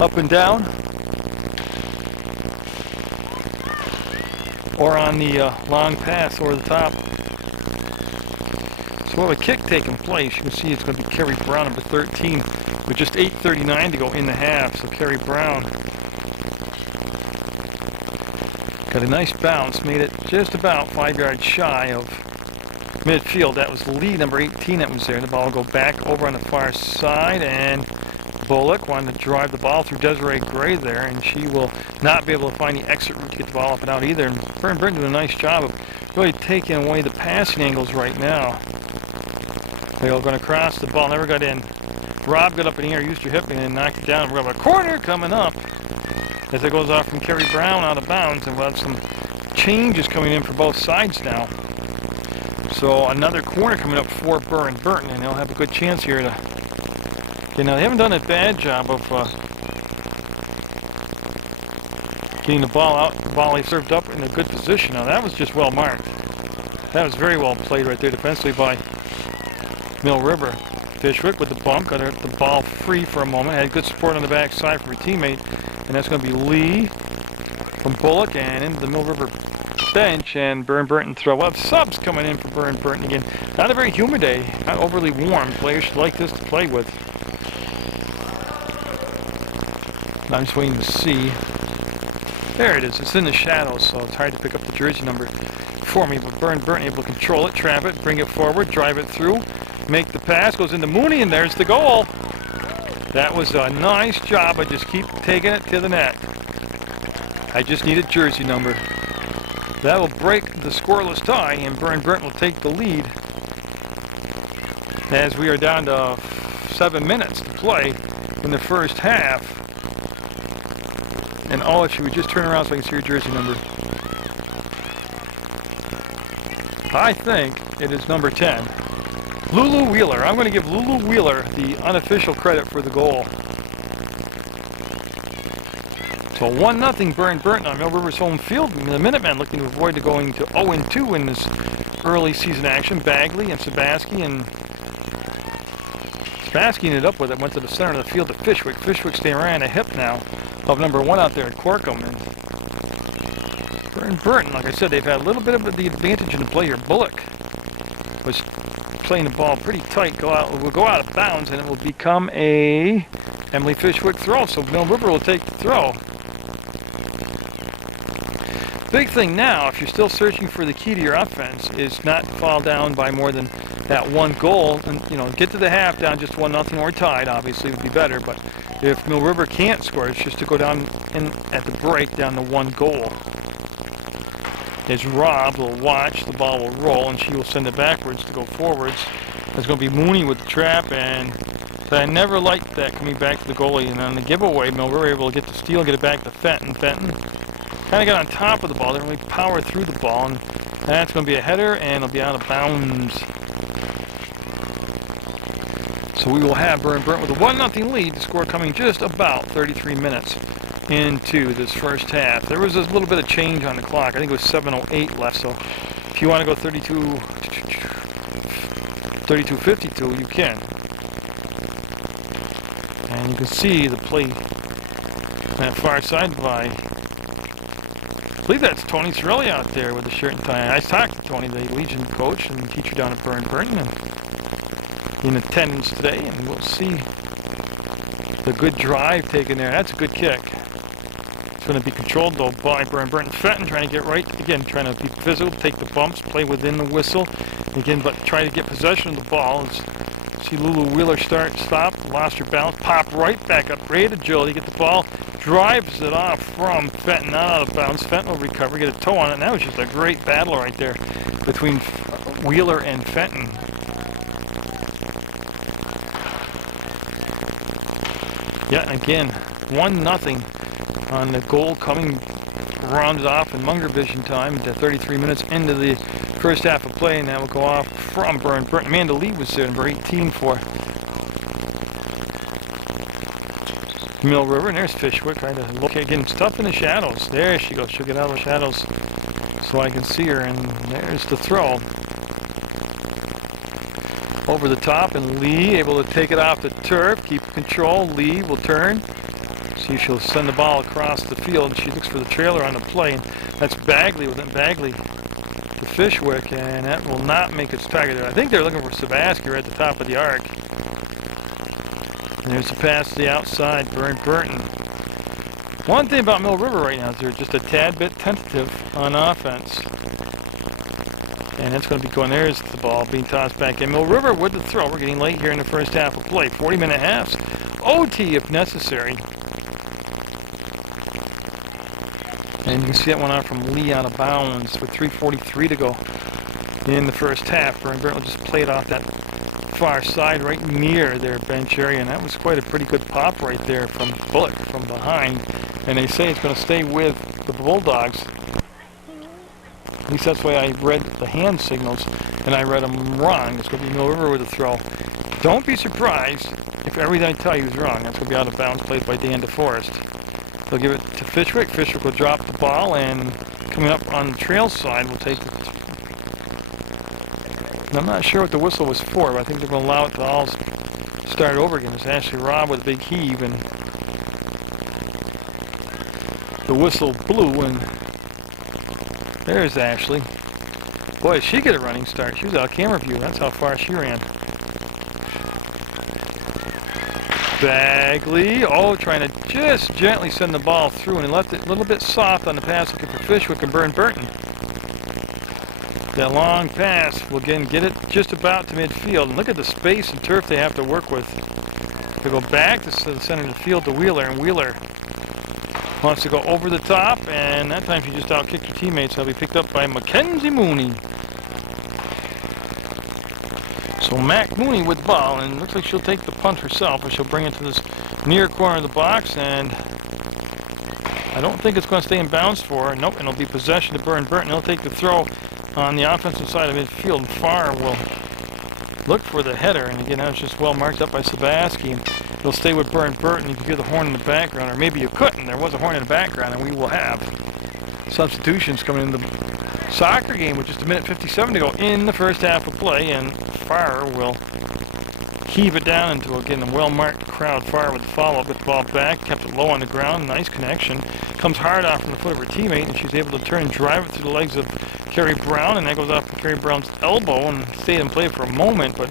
up and down or on the long pass over the top. So we'll have a kick taking place. You can see it's going to be Carrie Brown, number 13, with just 8:39 to go in the half. So Carrie Brown got a nice bounce, made it just about 5 yards shy of midfield. That was Lee, number 18, that was there. The ball will go back over on the far side, and Bullock wanted to drive the ball through Desiree Gray there, and she will not be able to find the exit route to get the ball up and out either. And Burr Burton doing a nice job of really taking away the passing angles right now. They're going to cross the ball, never got in. Rob got up in the air, used her hip, and then knocked it down. We're going to have a corner coming up as it goes off from Carrie Brown out of bounds, and we'll have some changes coming in for both sides now. So another corner coming up for Burr Burton, and they'll have a good chance here to, you know, they haven't done a bad job of getting the ball out. The ball they served up in a good position. Now that was just well marked. That was very well played right there defensively by Mill River. Fishwick with the bump, got the ball free for a moment, had good support on the back side from her teammate, and that's going to be Lee from Bullock, and into the Mill River bench, and Burr Burton throw up. Subs coming in for Burr Burton again. Not a very humid day, not overly warm. Players should like this to play with. I'm just waiting to see. There it is. It's in the shadows, so it's hard to pick up the jersey number for me, but Burr Burton able to control it, trap it, bring it forward, drive it through, make the pass, goes into Mooney, and there's the goal. That was a nice job. I just keep taking it to the net. I just need a jersey number. That will break the scoreless tie, and Burr Burton will take the lead as we are down to 7 minutes to play in the first half. And oh, if you would just turn around so I can see your jersey number. I think it is number 10. Lulu Wheeler. I'm going to give Lulu Wheeler the unofficial credit for the goal. So 1-0 Burr Burton on Mill River's home field. The Minutemen looking to avoid going to 0-2 in this early season action. Bagley and Sabaski, and Sabaski ended up with it, went to the center of the field to Fishwick. Fishwick staying right on the hip now of number 1 out there at Corkum. And Burr Burton, like I said, they've had a little bit of the advantage in the play here. Bullock was playing the ball pretty tight, will go out of bounds, and it will become a Emily Fishwick throw. So Mill River will take the throw. Big thing now, if you're still searching for the key to your offense, is not fall down by more than that one goal, and get to the half down just 1-0 or tied. Obviously, would be better. But if Mill River can't score, it's just to go down at the break down to 1 goal. As Rob will watch, the ball will roll, and she will send it backwards to go forwards. There's going to be Mooney with the trap, and so I never liked that coming back to the goalie. And on the giveaway, Mill River able to get the steal and get it back to Fenton. Fenton kind of got on top of the ball, didn't really power through the ball, and that's going to be a header, and it'll be out of bounds. So we will have Burr Burton with a 1-0 lead. The score coming just about 33 minutes into this first half. There was a little bit of change on the clock. I think it was 7:08 left, so if you want to go 32:52, you can. And you can see the play on that far side by, I believe that's Tony Cirelli out there with the shirt and tie. I talked to Tony, the Legion coach and teacher down at Burr Burton, and in attendance today, and we'll see the good drive taken there. That's a good kick. It's going to be controlled though by Burr Burton. Fenton trying to get right, again trying to be physical, take the bumps, play within the whistle, again, but try to get possession of the ball. See Lulu Wheeler stop, lost her balance, pop right back up, great agility, get the ball, drives it off from Fenton, not out of bounds. Fenton will recover, get a toe on it, and that was just a great battle right there between Wheeler and Fenton. Yeah, again, 1-0 on the goal coming rounded off in Munger vision time at 33 minutes into the first half of play, and that will go off from Burr Burton. Amanda Lee was there, number 18 for Mill River, and there's Fishwick. Okay, again, it's tough in the shadows. There she goes. She'll get out of the shadows so I can see her, and there's the throw. Over the top, and Lee able to take it off the turf, keep control. Lee will turn. See, she'll send the ball across the field. She looks for the trailer on the play. And that's Bagley with it. Bagley to Fishwick, and that will not make its target. I think they're looking for Sabaski at the top of the arc. And there's the pass to the outside, Burr Burton. One thing about Mill River right now is they're just a tad bit tentative on offense. And that's going to be going. There's the ball being tossed back in. Mill River with the throw. We're getting late here in the first half of play. 40-minute halves. OT if necessary. And you can see that one out from Lee out of bounds with 3:43 to go in the first half. Burr Burton will just play it off that far side right near their bench area. And that was quite a pretty good pop right there from Bullock from behind. And they say it's going to stay with the Bulldogs. At least that's the way I read the hand signals, and I read them wrong. It's going to be Mill River with a throw. Don't be surprised if everything I tell you is wrong. That's going to be out of bounds, played by Dan DeForest. They'll give it to Fishwick. Fishwick will drop the ball, and coming up on the trail side, we'll take it. And I'm not sure what the whistle was for, but I think they're going to allow it to all start over again. It's Ashley Robb with a big heave, and the whistle blew, and there's Ashley. Boy, did she get a running start. She was out of camera view. That's how far she ran. Bagley, trying to just gently send the ball through, and he left it a little bit soft on the pass looking for Fishwick and Burr Burton. That long pass will again get it just about to midfield, and look at the space and turf they have to work with. They go back to the center of the field to Wheeler, and Wheeler wants to go over the top, and that time she just outkicked her teammates. That'll be picked up by Mackenzie Mooney. So Mac Mooney with the ball, and looks like she'll take the punt herself, or she'll bring it to this near corner of the box, and I don't think it's going to stay in bounds for her. Nope, and it'll be possession to Burr Burton. He'll take the throw on the offensive side of midfield, and Farr will look for the header, and again, that was just well marked up by Sabaski, and he'll stay with Burr Burton. You can hear the horn in the background, or maybe you couldn't. There was a horn in the background, and we will have substitutions coming in the soccer game with just 1:57 to go in the first half of play, and Farr will heave it down into, again, a well-marked crowd. Farr with the follow-up, with the ball back, kept it low on the ground, nice connection. Comes hard off from the foot of her teammate, and she's able to turn and drive it through the legs of Carrie Brown, and that goes off Carrie Brown's elbow and stayed in play for a moment, but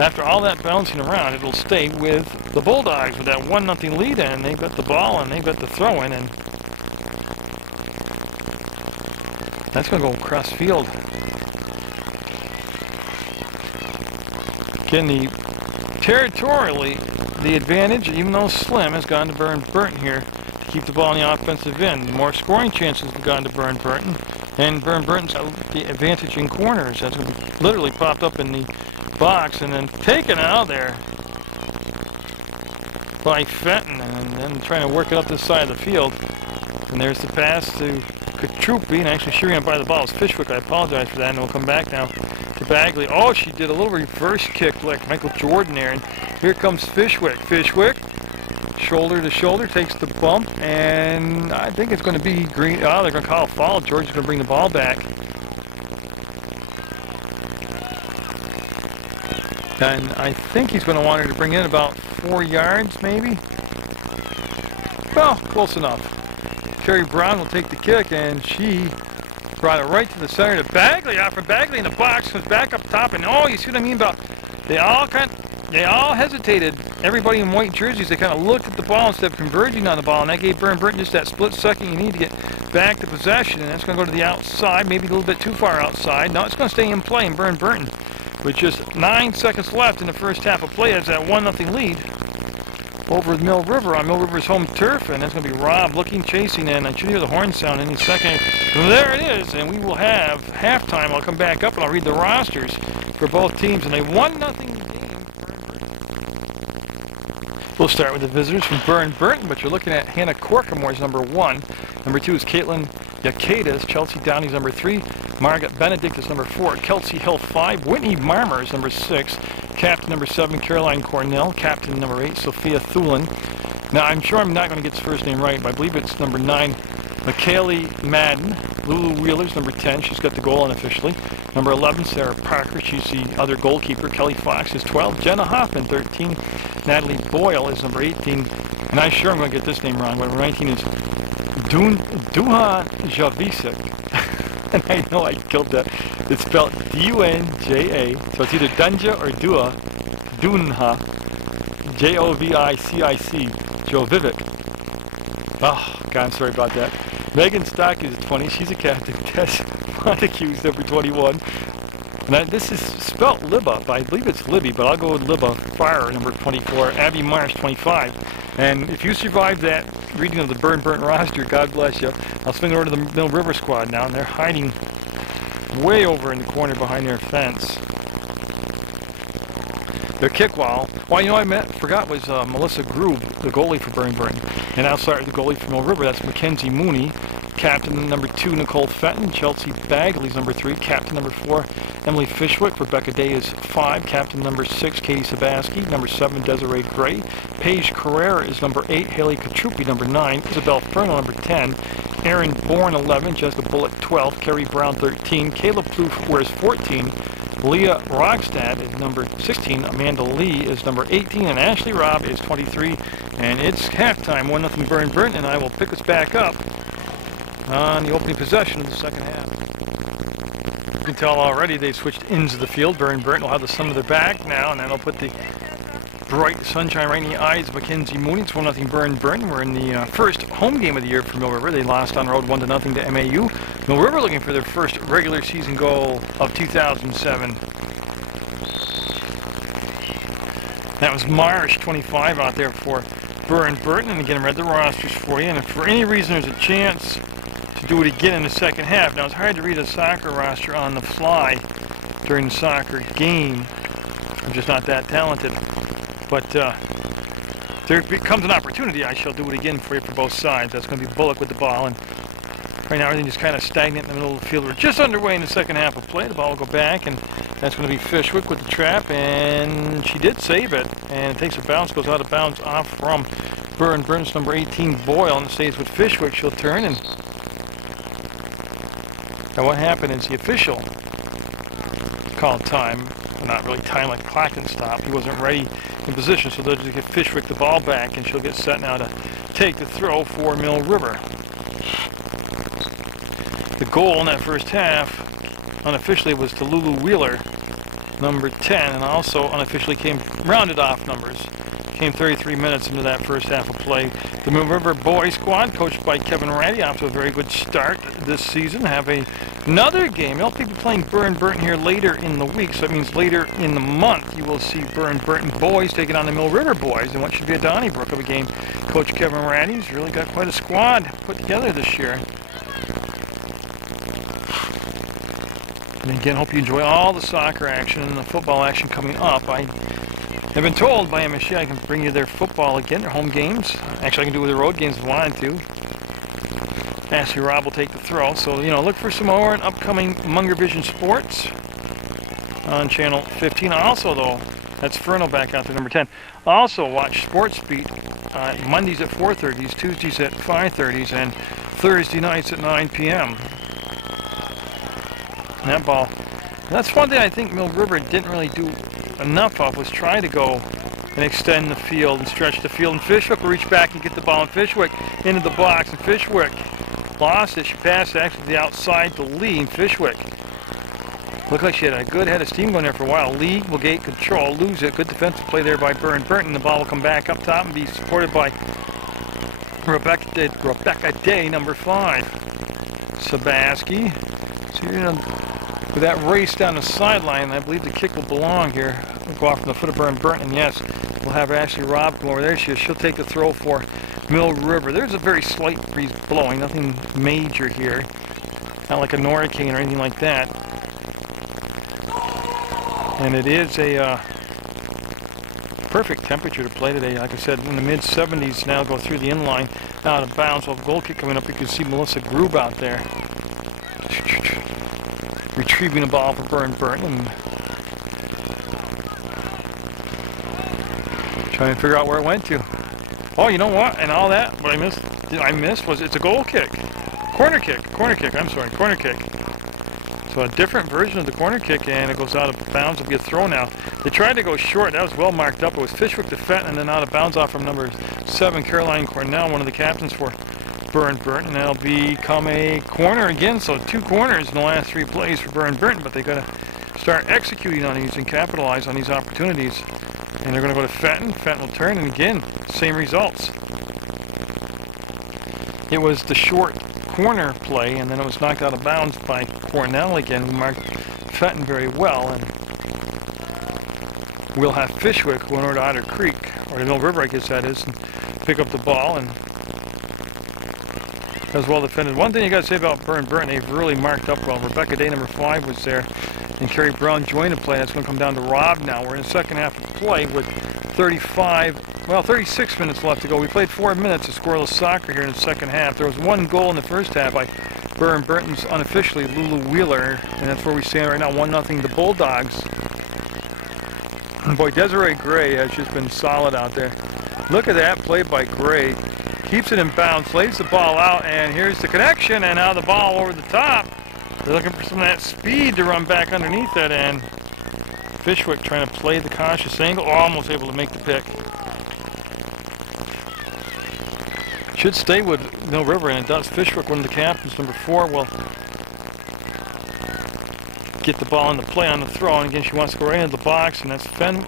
after all that bouncing around, it'll stay with the Bulldogs with that 1-0 lead, and they've got the ball and they've got the throw-in, and That's going to go across field. Again, territorially, the advantage, even though slim, has gone to Burr Burton here to keep the ball in the offensive end. More scoring chances have gone to Burr Burton, and Burr Burton's got the advantage in corners. That's going to be literally popped up in the box and then taken out of there by Fenton, and then trying to work it up this side of the field. And there's the pass to Katruppi, and actually shearing up by the ball is Fishwick. I apologize for that, and we'll come back now to Bagley. Oh, she did a little reverse kick like Michael Jordan there, and here comes Fishwick. Fishwick, shoulder to shoulder, takes the bump, and I think it's going to be green. Oh, they're going to call a foul. George is going to bring the ball back. And I think he's going to want her to bring in about 4 yards, maybe. Well, close enough. Carrie Brown will take the kick, and she brought it right to the center to Bagley. Out from Bagley in the box, comes back up top, and oh, you see what I mean about they all hesitated. Everybody in white jerseys, they kind of looked at the ball instead of converging on the ball, and that gave Burr Burton just that split second you need to get back to possession, and that's going to go to the outside, maybe a little bit too far outside. No, it's going to stay in play, and Burr Burton, with just 9 seconds left in the first half of play, has that 1-0 lead over Mill River on Mill River's home turf, and that's going to be Rob looking, chasing, and I should hear the horn sound any second. There it is, and we will have halftime. I'll come back up and I'll read the rosters for both teams, and a 1-0 game. We'll start with the visitors from Burr Burton, but you're looking at Hannah Corcomore's number 1. Number 2 is Caitlin Yakedas. Chelsea Downey's number 3. Margaret Benedict is number 4. Kelsey Hill 5. Whitney Marmer is number 6. Captain number 7, Caroline Cornell. Captain number 8, Sophia Thulin. Now, I'm sure I'm not going to get his first name right, but I believe it's number 9, McKaylee Madden. Lulu Wheeler's number 10. She's got the goal unofficially. Number 11, Sarah Parker. She's the other goalkeeper. Kelly Fox is 12. Jenna Hoffman, 13. Natalie Boyle is number 18. And I'm sure I'm going to get this name wrong, but number 19 is Duha Javisic. And I know I killed that. It's spelled D-U-N-J-A. So it's either Dunja or Dua. Dunha. J-O-V-I-C-I-C. Jovivic. Oh, God, I'm sorry about that. Megan Stock is 20. She's a captain. Tess Montague's number 21. And this is spelled Libba, but I believe it's Libby, but I'll go with Libba. Fire, number 24. Abby Marsh, 25. And if you survived that reading of the Burr Burton roster, God bless you. I'll swing over to the Mill River squad now, and they're hiding way over in the corner behind their fence. Their kick wall. Well, you know I forgot was Melissa Grube, the goalie for Burr Burton. And outside the goalie for Mill River, that's Mackenzie Mooney. Captain number 2, Nicole Fenton. Chelsea Bagley's number 3. Captain number 4, Emily Fishwick. Rebecca Day is 5. Captain number 6, Katie Sabaski. Number 7, Desiree Gray. Paige Carrera is number 8. Haley Katruppi, number 9. Isabel Ferno, number 10. Erin Bourne, 11. Jessica Bullock, 12. Carrie Brown, 13. Caleb Plouffe wears 14. Leah Rockstad is number 16. Amanda Lee is number 18. And Ashley Robb is 23. And it's halftime, 1-0 Burr Burton, and I will pick us back up on the opening possession of the second half. You can tell already they've switched ends of the field. Burr Burton will have the sun to their back now, and then they'll put the bright sunshine right in the eyes of Mackenzie Mooney. It's 1-0 Burr Burton. We're in the first home game of the year for Mill River. They lost on the road 1-0 to MAU. Mill River looking for their first regular season goal of 2007. That was Marsh, 25, out there for Burr Burton. And again, I read the rosters for you. And if for any reason there's a chance to do it again in the second half. Now, it's hard to read a soccer roster on the fly during the soccer game. I'm just not that talented. But there becomes an opportunity. I shall do it again for you for both sides. That's going to be Bullock with the ball. And right now, everything is kind of stagnant in the middle of the field. We're just underway in the second half of play. The ball will go back, and that's going to be Fishwick with the trap. And she did save it. And it takes a bounce, goes out of bounds off from Burr Burton's number 18, Boyle, and stays with Fishwick. She'll turn, and what happened is the official called time. Well, not really time like clock and stop. He wasn't ready in position, so they'll just get Fishwick the ball back, and she'll get set now to take the throw for Mill River. The goal in that first half unofficially was to Lulu Wheeler, number 10, and also unofficially rounded off numbers game 33 minutes into that first half of play. The Mill River boys squad, coached by Kevin Ratty, off to a very good start this season. Have another game. They'll be playing Burr Burton here later in the week, so that means later in the month you will see Burr Burton boys taking on the Mill River boys in what should be a Donnybrook of a game. Coach Kevin Ratty's really got quite a squad put together this year. And again, hope you enjoy all the soccer action and the football action coming up. I have been told by MSG I can bring you their football again, their home games. Actually, I can do their road games if I wanted to. Ashley Robb will take the throw. So, you know, look for some more upcoming Munger Vision Sports on Channel 15. Also, though, that's Furno back out to number 10. Also, watch Sports Beat Mondays at 4:30, Tuesdays at 5:30, and Thursday nights at 9 p.m. That ball. That's one thing I think Mill River didn't really do enough of, was try to go and extend the field and stretch the field. And Fishwick will reach back and get the ball, and Fishwick into the box, and Fishwick lost it. She passed it actually to the outside to Lee, and Fishwick looked like she had a good head of steam going there for a while. Lee will gain control, lose it. Good defensive play there by Burr Burton. The ball will come back up top and be supported by Rebecca Day, number 5. Sabaski. So you're gonna, with that race down the sideline, I believe the kick will belong here. We'll go off from the foot of Burr Burton, and yes, we'll have Ashley Robb come over there. She'll take the throw for Mill River. There's a very slight breeze blowing, nothing major here. Not like a hurricane or anything like that. And it is a perfect temperature to play today. Like I said, in the mid-70s now, go through the inline, out of bounds. We'll have a goal kick coming up. You can see Melissa Grube out there retrieving the ball for Burr Burton and trying to figure out where it went to. Oh, you know what? And all that, what I missed was it's a goal kick. Corner kick, I'm sorry, corner kick. So a different version of the corner kick, and it goes out of bounds. It'll be a throw now. They tried to go short. That was well marked up. It was Fishwick to Fenton, and then out of bounds off from number 7, Caroline Cornell, one of the captains for Burr Burton. That'll become a corner again. So 2 corners in the last 3 plays for Burr Burton, but they got to start executing on these and capitalize on these opportunities. And they're going to go to Fenton. Fenton will turn, and again, same results. It was the short corner play, and then it was knocked out of bounds by Cornell again, who marked Fenton very well. And we'll have Fishwick going over to Otter Creek, or the Mill River, I guess that is, and pick up the ball. And that was well defended. One thing you got to say about Burr Burton, they've really marked up well. Rebecca Day, number 5, was there, and Carrie Brown joined the play. That's going to come down to Rob now. We're in the second half of play with 36 minutes left to go. We played 4 minutes of scoreless soccer here in the second half. There was 1 goal in the first half by Burr Burton's unofficially Lulu Wheeler, and that's where we stand right now, 1-0 the Bulldogs. And boy, Desiree Gray has just been solid out there. Look at that play by Gray. Keeps it in bounds, lays the ball out, and here's the connection, and now the ball over the top. They're looking for some of that speed to run back underneath it, and Fishwick trying to play the cautious angle. Almost able to make the pick. Should stay with Mill River, and it does. Fishwick, one of the captains, number 4, will get the ball into play on the throw, and again she wants to go right into the box, and that's Fenn.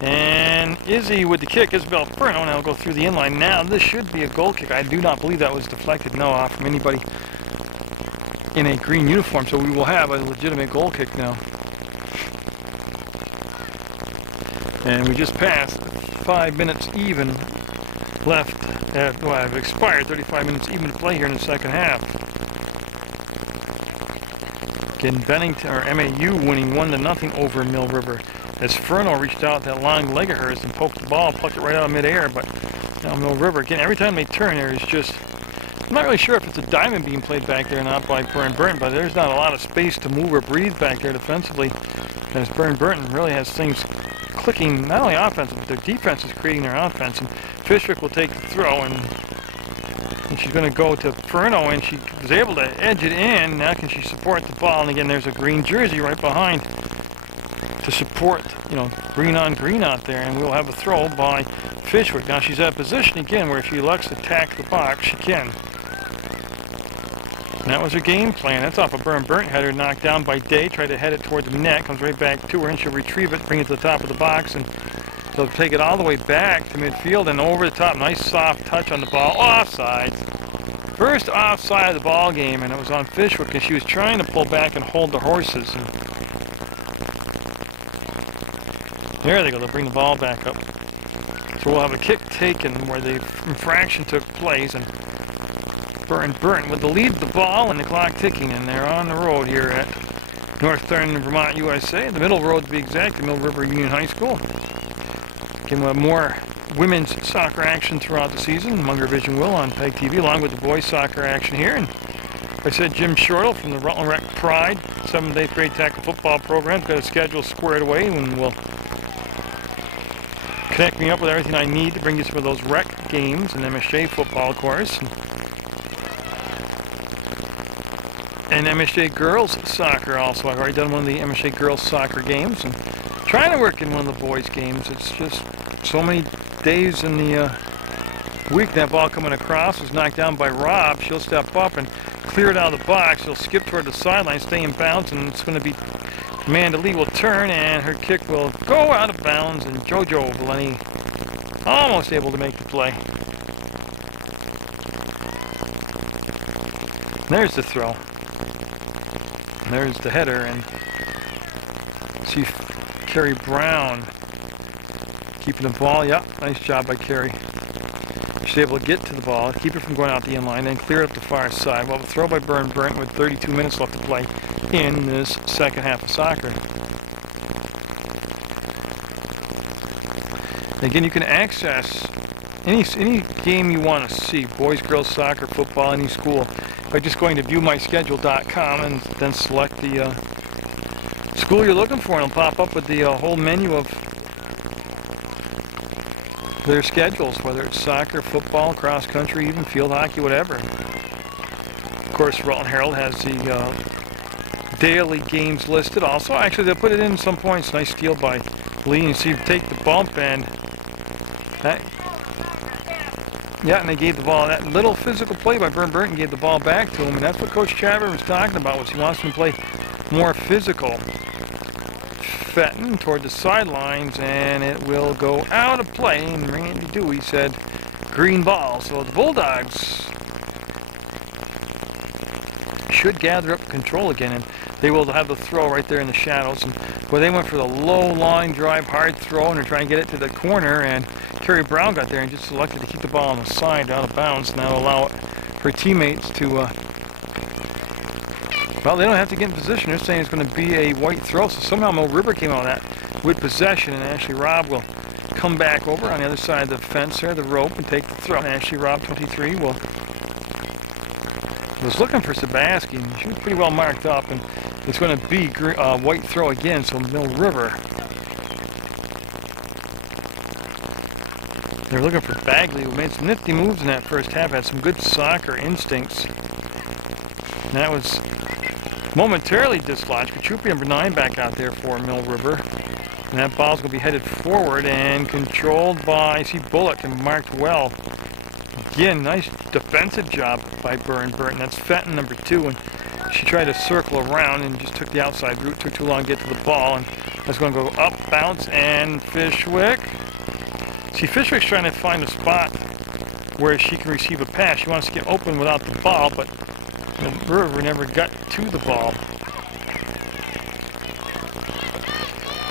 And Izzy with the kick. Isabel Furno now will go through the inline. Now this should be a goal kick. I do not believe that was deflected. No, off from anybody in a green uniform. So we will have a legitimate goal kick now. And we just passed 5 minutes even left. Well, I've expired 35 minutes even to play here in the second half. Again, Bennington or MAU winning 1-0 over Mill River. As Furno reached out that long leg of hers and poked the ball, plucked it right out of midair, but now Mill River, again, every time they turn there is just, I'm not really sure if it's a diamond being played back there or not by Burr Burton, but there's not a lot of space to move or breathe back there defensively, as Burr Burton really has things clicking, not only offensive, but their defense is creating their offense. And Fishwick will take the throw, and she's going to go to Furno, and she was able to edge it in. Now can she support the ball? And again, there's a green jersey right behind to support, you know, green on green out there, and we'll have a throw by Fishwick. Now she's at position again where if she elects to attack the box, she can. And that was her game plan. That's off a Burr Burton header, knocked down by Day. Tried to head it toward the net, comes right back to her, and she'll retrieve it, bring it to the top of the box, and They'll take it all the way back to midfield and over the top. Nice soft touch on the ball. Offside. First offside of the ball game, and it was on Fishwick because she was trying to pull back and hold the horses. And there they go. They'll bring the ball back up. So we'll have a kick taken where the infraction took place, and Burr Burton with the lead of the ball and the clock ticking, and they're on the road here at North Thornton, Vermont, USA. The middle road to be exact, the Mill River Union High School. Again, we'll have more women's soccer action throughout the season. Munger Vision will on PEGTV, along with the boys soccer action here. And like I said, Jim Shortle from the Rutland Rec Pride 7th, 8th grade tackle football program got a schedule squared away, and will connect me up with everything I need to bring you some of those rec games and MSJ football, of course. And MSJ girls soccer also. I've already done one of the MSJ girls soccer games and trying to work in one of the boys games. It's just so many days in the week. That ball coming across was knocked down by Rob. She'll step up and clear it out of the box. She'll skip toward the sideline, stay in bounds, and it's going to be Amanda Lee will turn, and her kick will go out of bounds, and JoJo Valeni almost able to make the play. There's the throw. There's the header, and see Carrie Brown keeping the ball. Yep, nice job by Carrie. She's able to get to the ball, keep it from going out the inline, then clear it up the far side. Well, the throw by Burr Burton with 32 minutes left to play in this second half of soccer. Again, you can access any game you want to see, boys, girls, soccer, football, any school, by just going to viewmyschedule.com and then select the school you're looking for, and it'll pop up with the whole menu of their schedules, whether it's soccer, football, cross country, even field hockey, whatever. Of course, Rutland Herald has the daily games listed also. Actually, they'll put it in some points. Nice steal by Lee. You see, take the bump, and that, yeah, and they gave the ball. That little physical play by Burr Burton gave the ball back to him, and that's what Coach Chaver was talking about. Was he wants him to play more physical. Fenton toward the sidelines, and it will go out of play, and Randy Dewey said green ball. So the Bulldogs should gather up control again, and they will have the throw right there in the shadows. And where they went for the low line drive, hard throw, and they're trying to get it to the corner, and Carrie Brown got there and just selected to keep the ball on the side out of bounds, and that'll allow her teammates to well, they don't have to get in position. They're saying it's going to be a white throw. So somehow Mill River came out of that with possession, and Ashley Robb will come back over on the other side of the fence there, the rope, and take the throw. And Ashley Robb, 23, was looking for Sebaski, and she was pretty well marked up, and it's going to be white throw again. So Mill River, they're looking for Bagley, who made some nifty moves in that first half, had some good soccer instincts. And that was momentarily dislodged. Kachupi, number 9, back out there for Mill River. And that ball's going to be headed forward and controlled by, I see Bullock, and marked well. Again, nice defensive job by Burr Burton. That's Fenton, number 2, and she tried to circle around and just took the outside route. Took too long to get to the ball, and that's going to go up, bounce, and Fishwick. See, Fishwick's trying to find a spot where she can receive a pass. She wants to get open without the ball, but the River never got to the ball.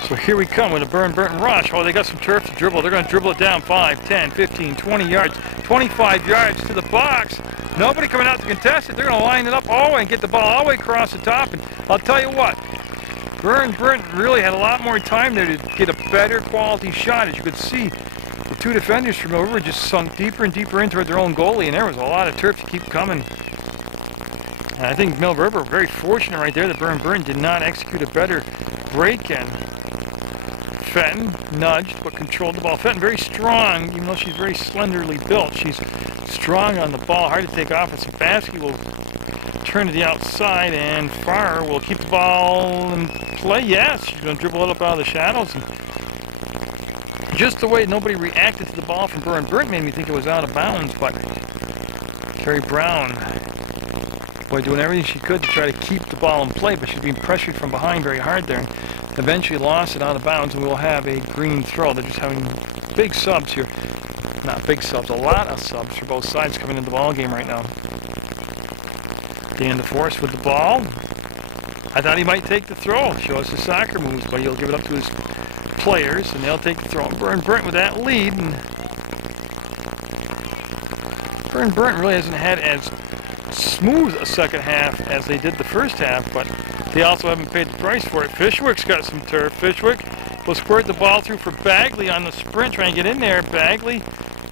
So here we come with a Burr Burton rush. Oh, they got some turf to dribble. They're going to dribble it down 5, 10, 15, 20 yards, 25 yards to the box. Nobody coming out to contest it. They're going to line it up all the way and get the ball all the way across the top. And I'll tell you what, Burr Burton really had a lot more time there to get a better quality shot. As you could see, the two defenders from Mill River just sunk deeper and deeper in toward their own goalie, and there was a lot of turf to keep coming. And I think Mill River very fortunate right there that Burr Burton did not execute a better break-in. Fenton nudged but controlled the ball. Fenton very strong, even though she's very slenderly built. She's strong on the ball, hard to take off. And Sebaski will turn to the outside, and Farr will keep the ball in play. Yes, she's going to dribble it up out of the shadows. And just the way nobody reacted to the ball from Burr Burton made me think it was out of bounds, but Carrie Brown, boy, doing everything she could to try to keep the ball in play, but she's being pressured from behind very hard there. eventually lost it out of bounds, and we'll have a green throw. They're just having big subs here. Not big subs, a lot of subs for both sides coming into the ball game right now. Dan DeForest with the ball. I thought he might take the throw, show us his soccer moves, but he'll give it up to his players, and they'll take the throw. Burr Burton with that lead. And Burr Burton really hasn't had as smooth a second half as they did the first half, but they also haven't paid the price for it. Fishwick's got some turf. Fishwick will squirt the ball through for Bagley on the sprint, trying to get in there. Bagley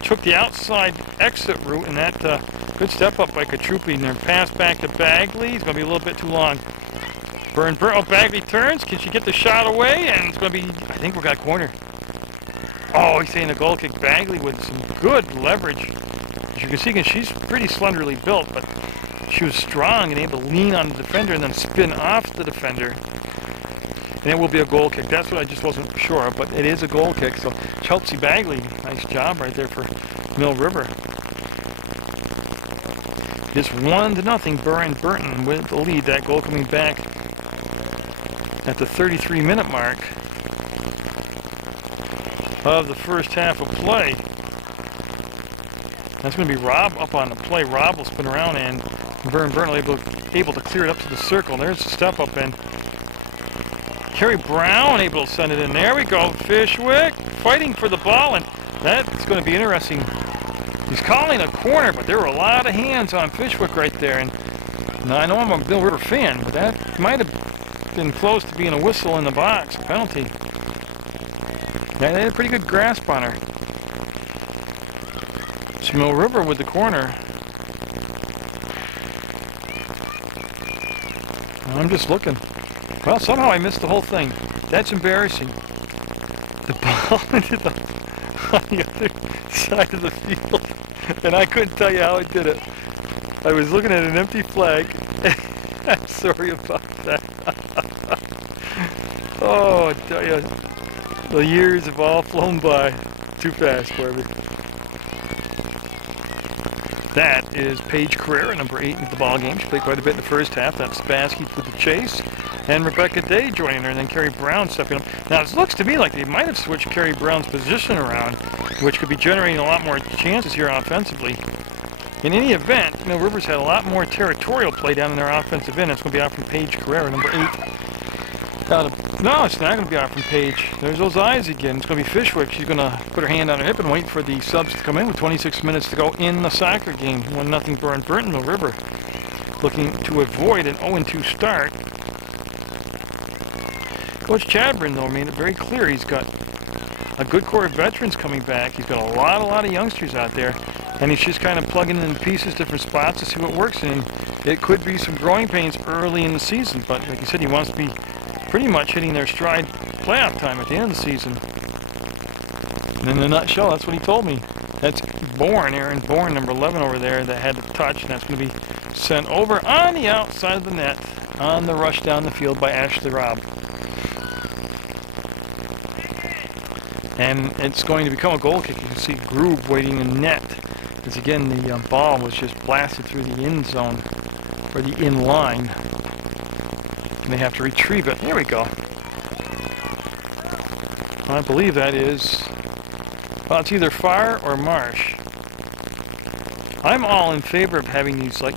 took the outside exit route, and that good step up by Katrupi, and their pass back to Bagley. It's going to be a little bit too long. Burr Burton, oh, Bagley turns. Can she get the shot away? And it's going to be, I think we got a corner. Oh, he's saying a goal kick. Bagley with some good leverage. As you can see, she's pretty slenderly built, but she was strong and able to lean on the defender and then spin off the defender. And it will be a goal kick. That's what I just wasn't sure of, but it is a goal kick. So Chelsea Bagley, nice job right there for Mill River. Just 1-0, Burr Burton with the lead. That goal coming back at the 33-minute mark of the first half of play. That's going to be Rob up on the play. Rob will spin around, and Burr Burton able to clear it up to the circle. There's the step up, and Kerry Brown able to send it in. There we go. Fishwick fighting for the ball, and that's going to be interesting. He's calling a corner, but there were a lot of hands on Fishwick right there. And now, I know I'm a Mill River fan, but that might have been close to being a whistle in the box, a penalty. Yeah, they had a pretty good grasp on her. So Mill River with the corner. I'm just looking. Well, somehow I missed the whole thing. That's embarrassing. The ball ended up on the other side of the field, and I couldn't tell you how I did it. I was looking at an empty flag. I'm sorry about that. Oh, I tell you, the years have all flown by too fast for me. That is Paige Carrera, number 8 in the ball game. She played quite a bit in the first half. That's Spassky for the chase. And Rebecca Day joining her, and then Kerry Brown stepping up. Now, it looks to me like they might have switched Kerry Brown's position around, which could be generating a lot more chances here offensively. In any event, Mill River's had a lot more territorial play down in their offensive end. It's going to be out from Paige Carrera, number 8. No, it's not going to be out from Paige. There's those eyes again. It's going to be Fishwick. She's going to put her hand on her hip and wait for the subs to come in with 26 minutes to go in the soccer game. 1-0 Burr Burton. Mill River looking to avoid an 0-2 start. Coach Chadburn, though, made it very clear he's got a good core of veterans coming back. He's got a lot of youngsters out there, and he's just kind of plugging in pieces, different spots to see what works. And it could be some growing pains early in the season, but like you said, he wants to be pretty much hitting their stride playoff time at the end of the season. And in a nutshell, that's what he told me. That's Bourne, Aaron Bourne, number 11 over there, that had the touch, and that's going to be sent over on the outside of the net on the rush down the field by Ashley Robb. And it's going to become a goal kick. You can see Groob waiting in net. Because again, the ball was just blasted through the end zone, or the in line. And they have to retrieve it. There we go. I believe that is, well, it's either Farr or Marsh. I'm all in favor of having these like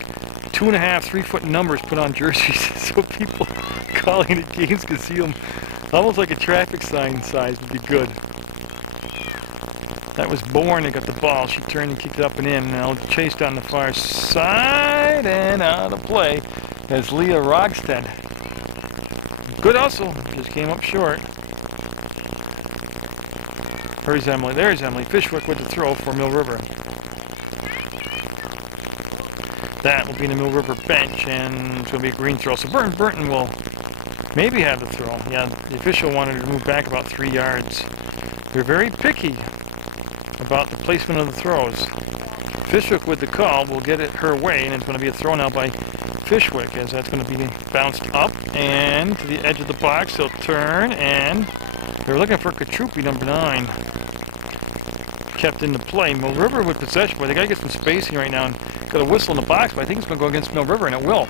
2.5, 3 foot numbers put on jerseys so people calling at games can see them. Almost like a traffic sign size would be good. That was Bourne that got the ball. She turned and kicked it up and in. Now chased on the far side and out of play as Leah Rogstead. Good hustle, just came up short. Where's Emily? There's Emily. Fishwick with the throw for Mill River. That will be in the Mill River bench, and it's going to be a green throw. So Burr Burton will maybe have the throw. Yeah, the official wanted to move back about 3 yards. They're very picky about the placement of the throws. Fishwick with the call will get it her way, and it's going to be a throw now by Fishwick, as that's going to be bounced up and to the edge of the box. They'll turn, and they're looking for Katrupi, number 9. Kept into play. Mill River with possession, but they got to get some spacing right now, and got a whistle in the box, but I think it's going to go against Mill River, and it will.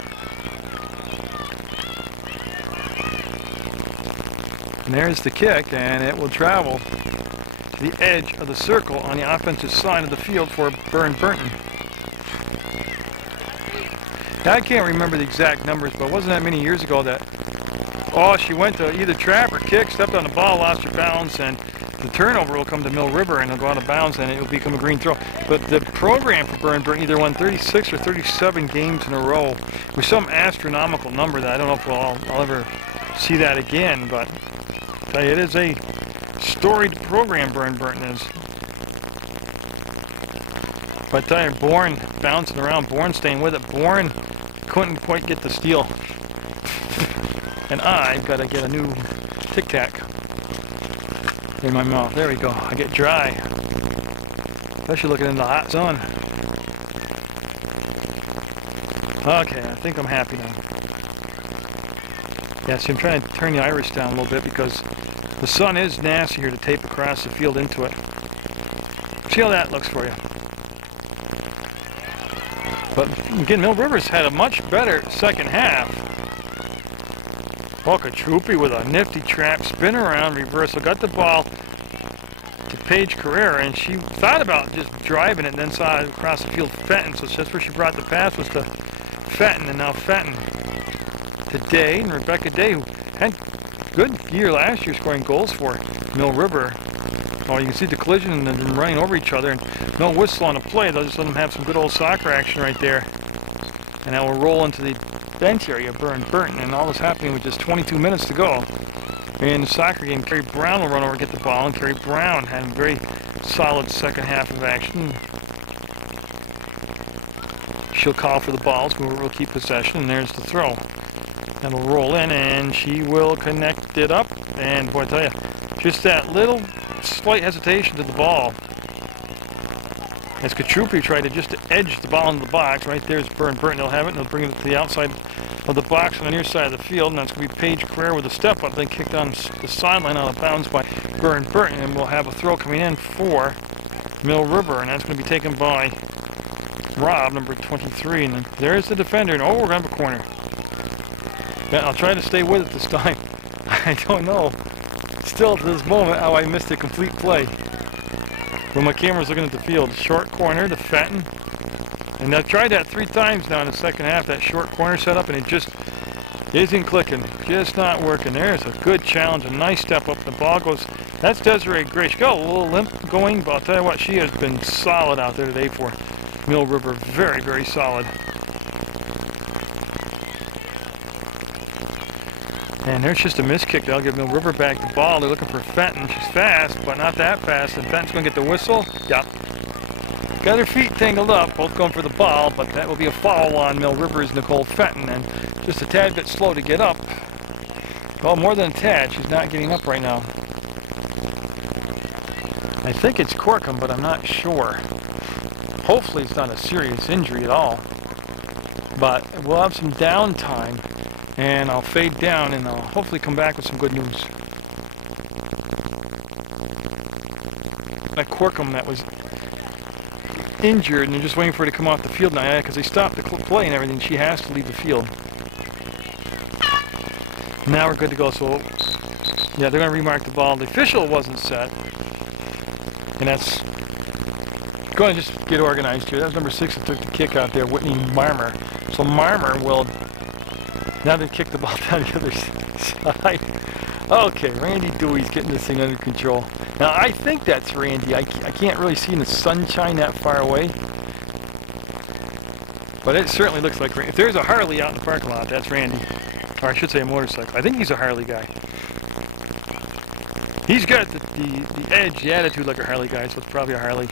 And there's the kick, and it will travel to the edge of the circle on the offensive side of the field for Burr Burton. Now, I can't remember the exact numbers, but it wasn't that many years ago that, she went to either trap or kick, stepped on the ball, lost her balance, and the turnover will come to Mill River, and it'll go out of bounds, and it will become a green throw. But the program for Burr Burton either won 36 or 37 games in a row with some astronomical number that I don't know if I'll ever see that again, but I tell you, it is a storied program, Burr Burton is. But I tell you, Bourne bouncing around, Bourne staying with it. Bourne couldn't quite get the steal. And I've got to get a new Tic Tac in my mouth. There we go. I get dry. Especially looking in the hot sun. Okay, I think I'm happy now. Yeah, see, I'm trying to turn the iris down a little bit because the sun is nasty here to tape across the field into it. See how that looks for you. But again, Mill River's had a much better second half. Troopy with a nifty trap, spin around, reversal, got the ball to Paige Carrera, and she thought about just driving it and then saw it across the field Fenton, so that's where she brought the pass, was to Fenton, and now Fenton to Day, and Rebecca Day, who had a good year last year scoring goals for Mill River. Oh, you can see the collision and them running over each other, and no whistle on the play. They'll just let them have some good old soccer action right there. And that will roll into the bench area of Burr Burton, and all this happening with just 22 minutes to go. In the soccer game, Carrie Brown will run over and get the ball, and Carrie Brown had a very solid second half of action. She'll call for the balls, who will keep possession, and there's the throw. That'll roll in, and she will connect it up, and boy, I tell you, just that little slight hesitation to the ball. As Katrupi tried to just edge the ball into the box, right there's Burr Burton. They'll have it, and they'll bring it to the outside of the box on the near side of the field, and that's going to be Paige Carrera with a step up, then kicked on the sideline out of bounds by Burr Burton, and we'll have a throw coming in for Mill River, and that's going to be taken by Rob, number 23, and there's the defender, and we're going to have a corner. Yeah, I'll try to stay with it this time. I don't know still to this moment how I missed a complete play. When my camera's looking at the field, short corner to Fenton. And I've tried that 3 times now in the second half, that short corner setup, and it just isn't clicking. Just not working. There's a good challenge, a nice step up. The ball goes, that's Desiree Gray. She got a little limp going, but I'll tell you what, she has been solid out there today for Mill River. Very, very solid. And there's just a miss kick. They'll give Mill River back the ball. They're looking for Fenton. She's fast, but not that fast. And Fenton's going to get the whistle. Yep. Got her feet tangled up, both going for the ball, but that will be a foul on Mill River's Nicole Fenton. And just a tad bit slow to get up. Well, more than a tad. She's not getting up right now. I think it's Corkum, but I'm not sure. Hopefully it's not a serious injury at all. But we'll have some downtime. And I'll fade down, and I'll hopefully come back with some good news. That Corkum that was injured, and they're just waiting for her to come off the field now, because they stopped the play and everything. She has to leave the field. Now we're good to go. So, yeah, they're going to remark the ball. The official wasn't set, and that's going to just get organized here. That was number 6 that took the kick out there, Whitney Marmer. So Marmer will. Now they kick the ball down the other side. Okay, Randy Dewey's getting this thing under control. Now, I think that's Randy. I can't really see in the sunshine that far away. But it certainly looks like Randy. If there's a Harley out in the parking lot, that's Randy. Or I should say a motorcycle. I think he's a Harley guy. He's got the edge, the attitude like a Harley guy, so it's probably a Harley.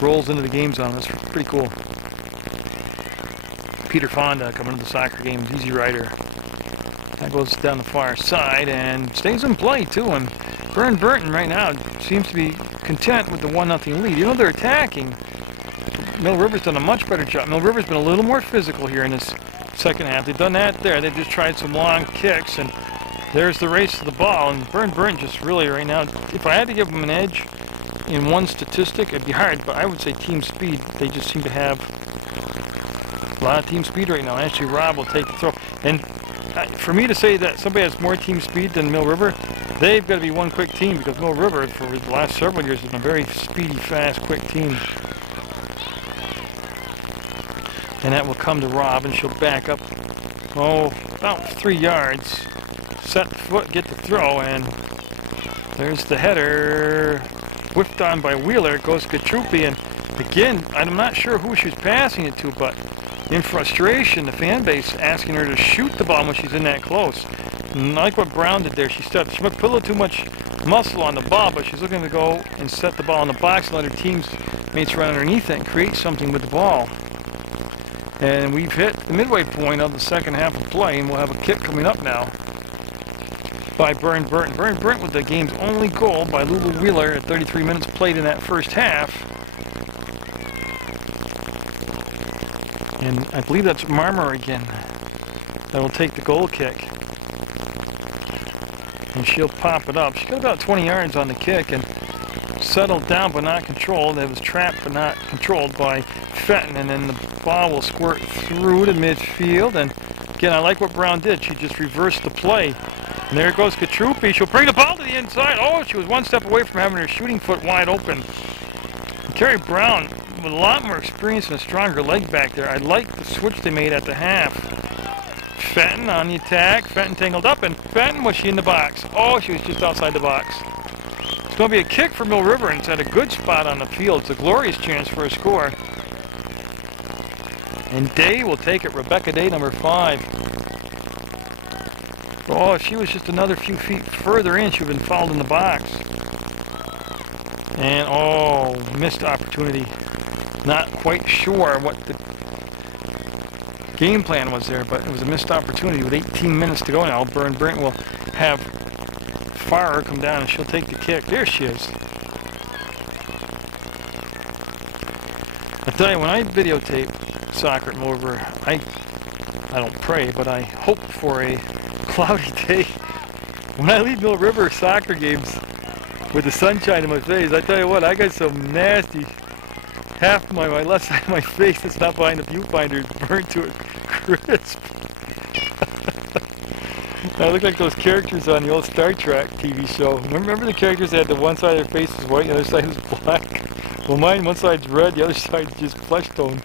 Rolls into the game zone. That's pretty cool. Peter Fonda coming to the soccer game, Easy Rider. That goes down the far side and stays in play too. And Burr Burton right now seems to be content with the 1-0 lead. You know, they're attacking. Mill River's done a much better job. Mill River's been a little more physical here in this second half. They've done that there. They've just tried some long kicks, and there's the race to the ball. And Burr Burton just really right now, if I had to give them an edge in one statistic, it'd be hard, but I would say team speed. They just seem to have a lot of team speed right now. Actually, Rob will take the throw. And for me to say that somebody has more team speed than Mill River, they've got to be one quick team, because Mill River for the last several years has been a very speedy, fast, quick team. And that will come to Rob, and she'll back up, about 3 yards. Set foot, get the throw, and there's the header. Whipped on by Wheeler, goes Katrupi, and again, I'm not sure who she's passing it to, but in frustration, the fan base asking her to shoot the ball when she's in that close. And like what Brown did there, she might put a little too much muscle on the ball, but she's looking to go and set the ball in the box and let her teammates run underneath it and create something with the ball. And we've hit the midway point of the second half of play, and we'll have a kick coming up now by Burr Burton. Burr Burton with the game's only goal by Lulu Wheeler at 33 minutes played in that first half. And I believe that's Marmer again that will take the goal kick. And she'll pop it up. She got about 20 yards on the kick and settled down but not controlled. It was trapped but not controlled by Fenton, and then the ball will squirt through to midfield. And again, I like what Brown did. She just reversed the play. And there goes Katrupi. She'll bring the ball to the inside. Oh, she was one step away from having her shooting foot wide open. And Carrie Brown, with a lot more experience and a stronger leg back there. I like the switch they made at the half. Fenton on the attack. Fenton tangled up, and Fenton, was she in the box? Oh, she was just outside the box. It's going to be a kick for Mill River, and it's at a good spot on the field. It's a glorious chance for a score. And Day will take it. Rebecca Day, number 5. Oh, if she was just another few feet further in, she would have been fouled in the box. And, oh, missed opportunity. Not quite sure what the game plan was there, but it was a missed opportunity with 18 minutes to go now. Burr Burton will have Farrer come down, and she'll take the kick. There she is. I tell you, when I videotape soccer at Mill River, I don't pray, but I hope for a cloudy day. When I leave Mill River soccer games with the sunshine in my face, I tell you what, I got some nasty, half my left side of my face that's not behind the viewfinder is burnt to a crisp. I look like those characters on the old Star Trek TV show. Remember the characters that had the one side of their face was white and the other side was black? Well, mine, one side's red, the other side's just flesh tone.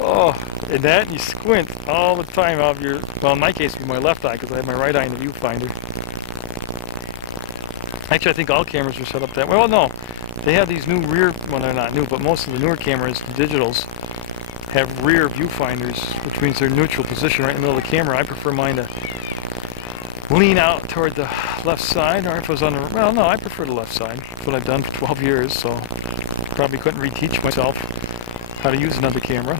Oh, and that, you squint all the time out of your, well, in my case, it would be my left eye, because I have my right eye in the viewfinder. Actually, I think all cameras are set up that way. Well, no, they have these new rear, well, they're not new, but most of the newer cameras, the digitals, have rear viewfinders, which means they're neutral position right in the middle of the camera. I prefer mine to lean out toward the left side, or if it was on the, well, no, I prefer the left side. That's what I've done for 12 years, so probably couldn't reteach myself how to use another camera.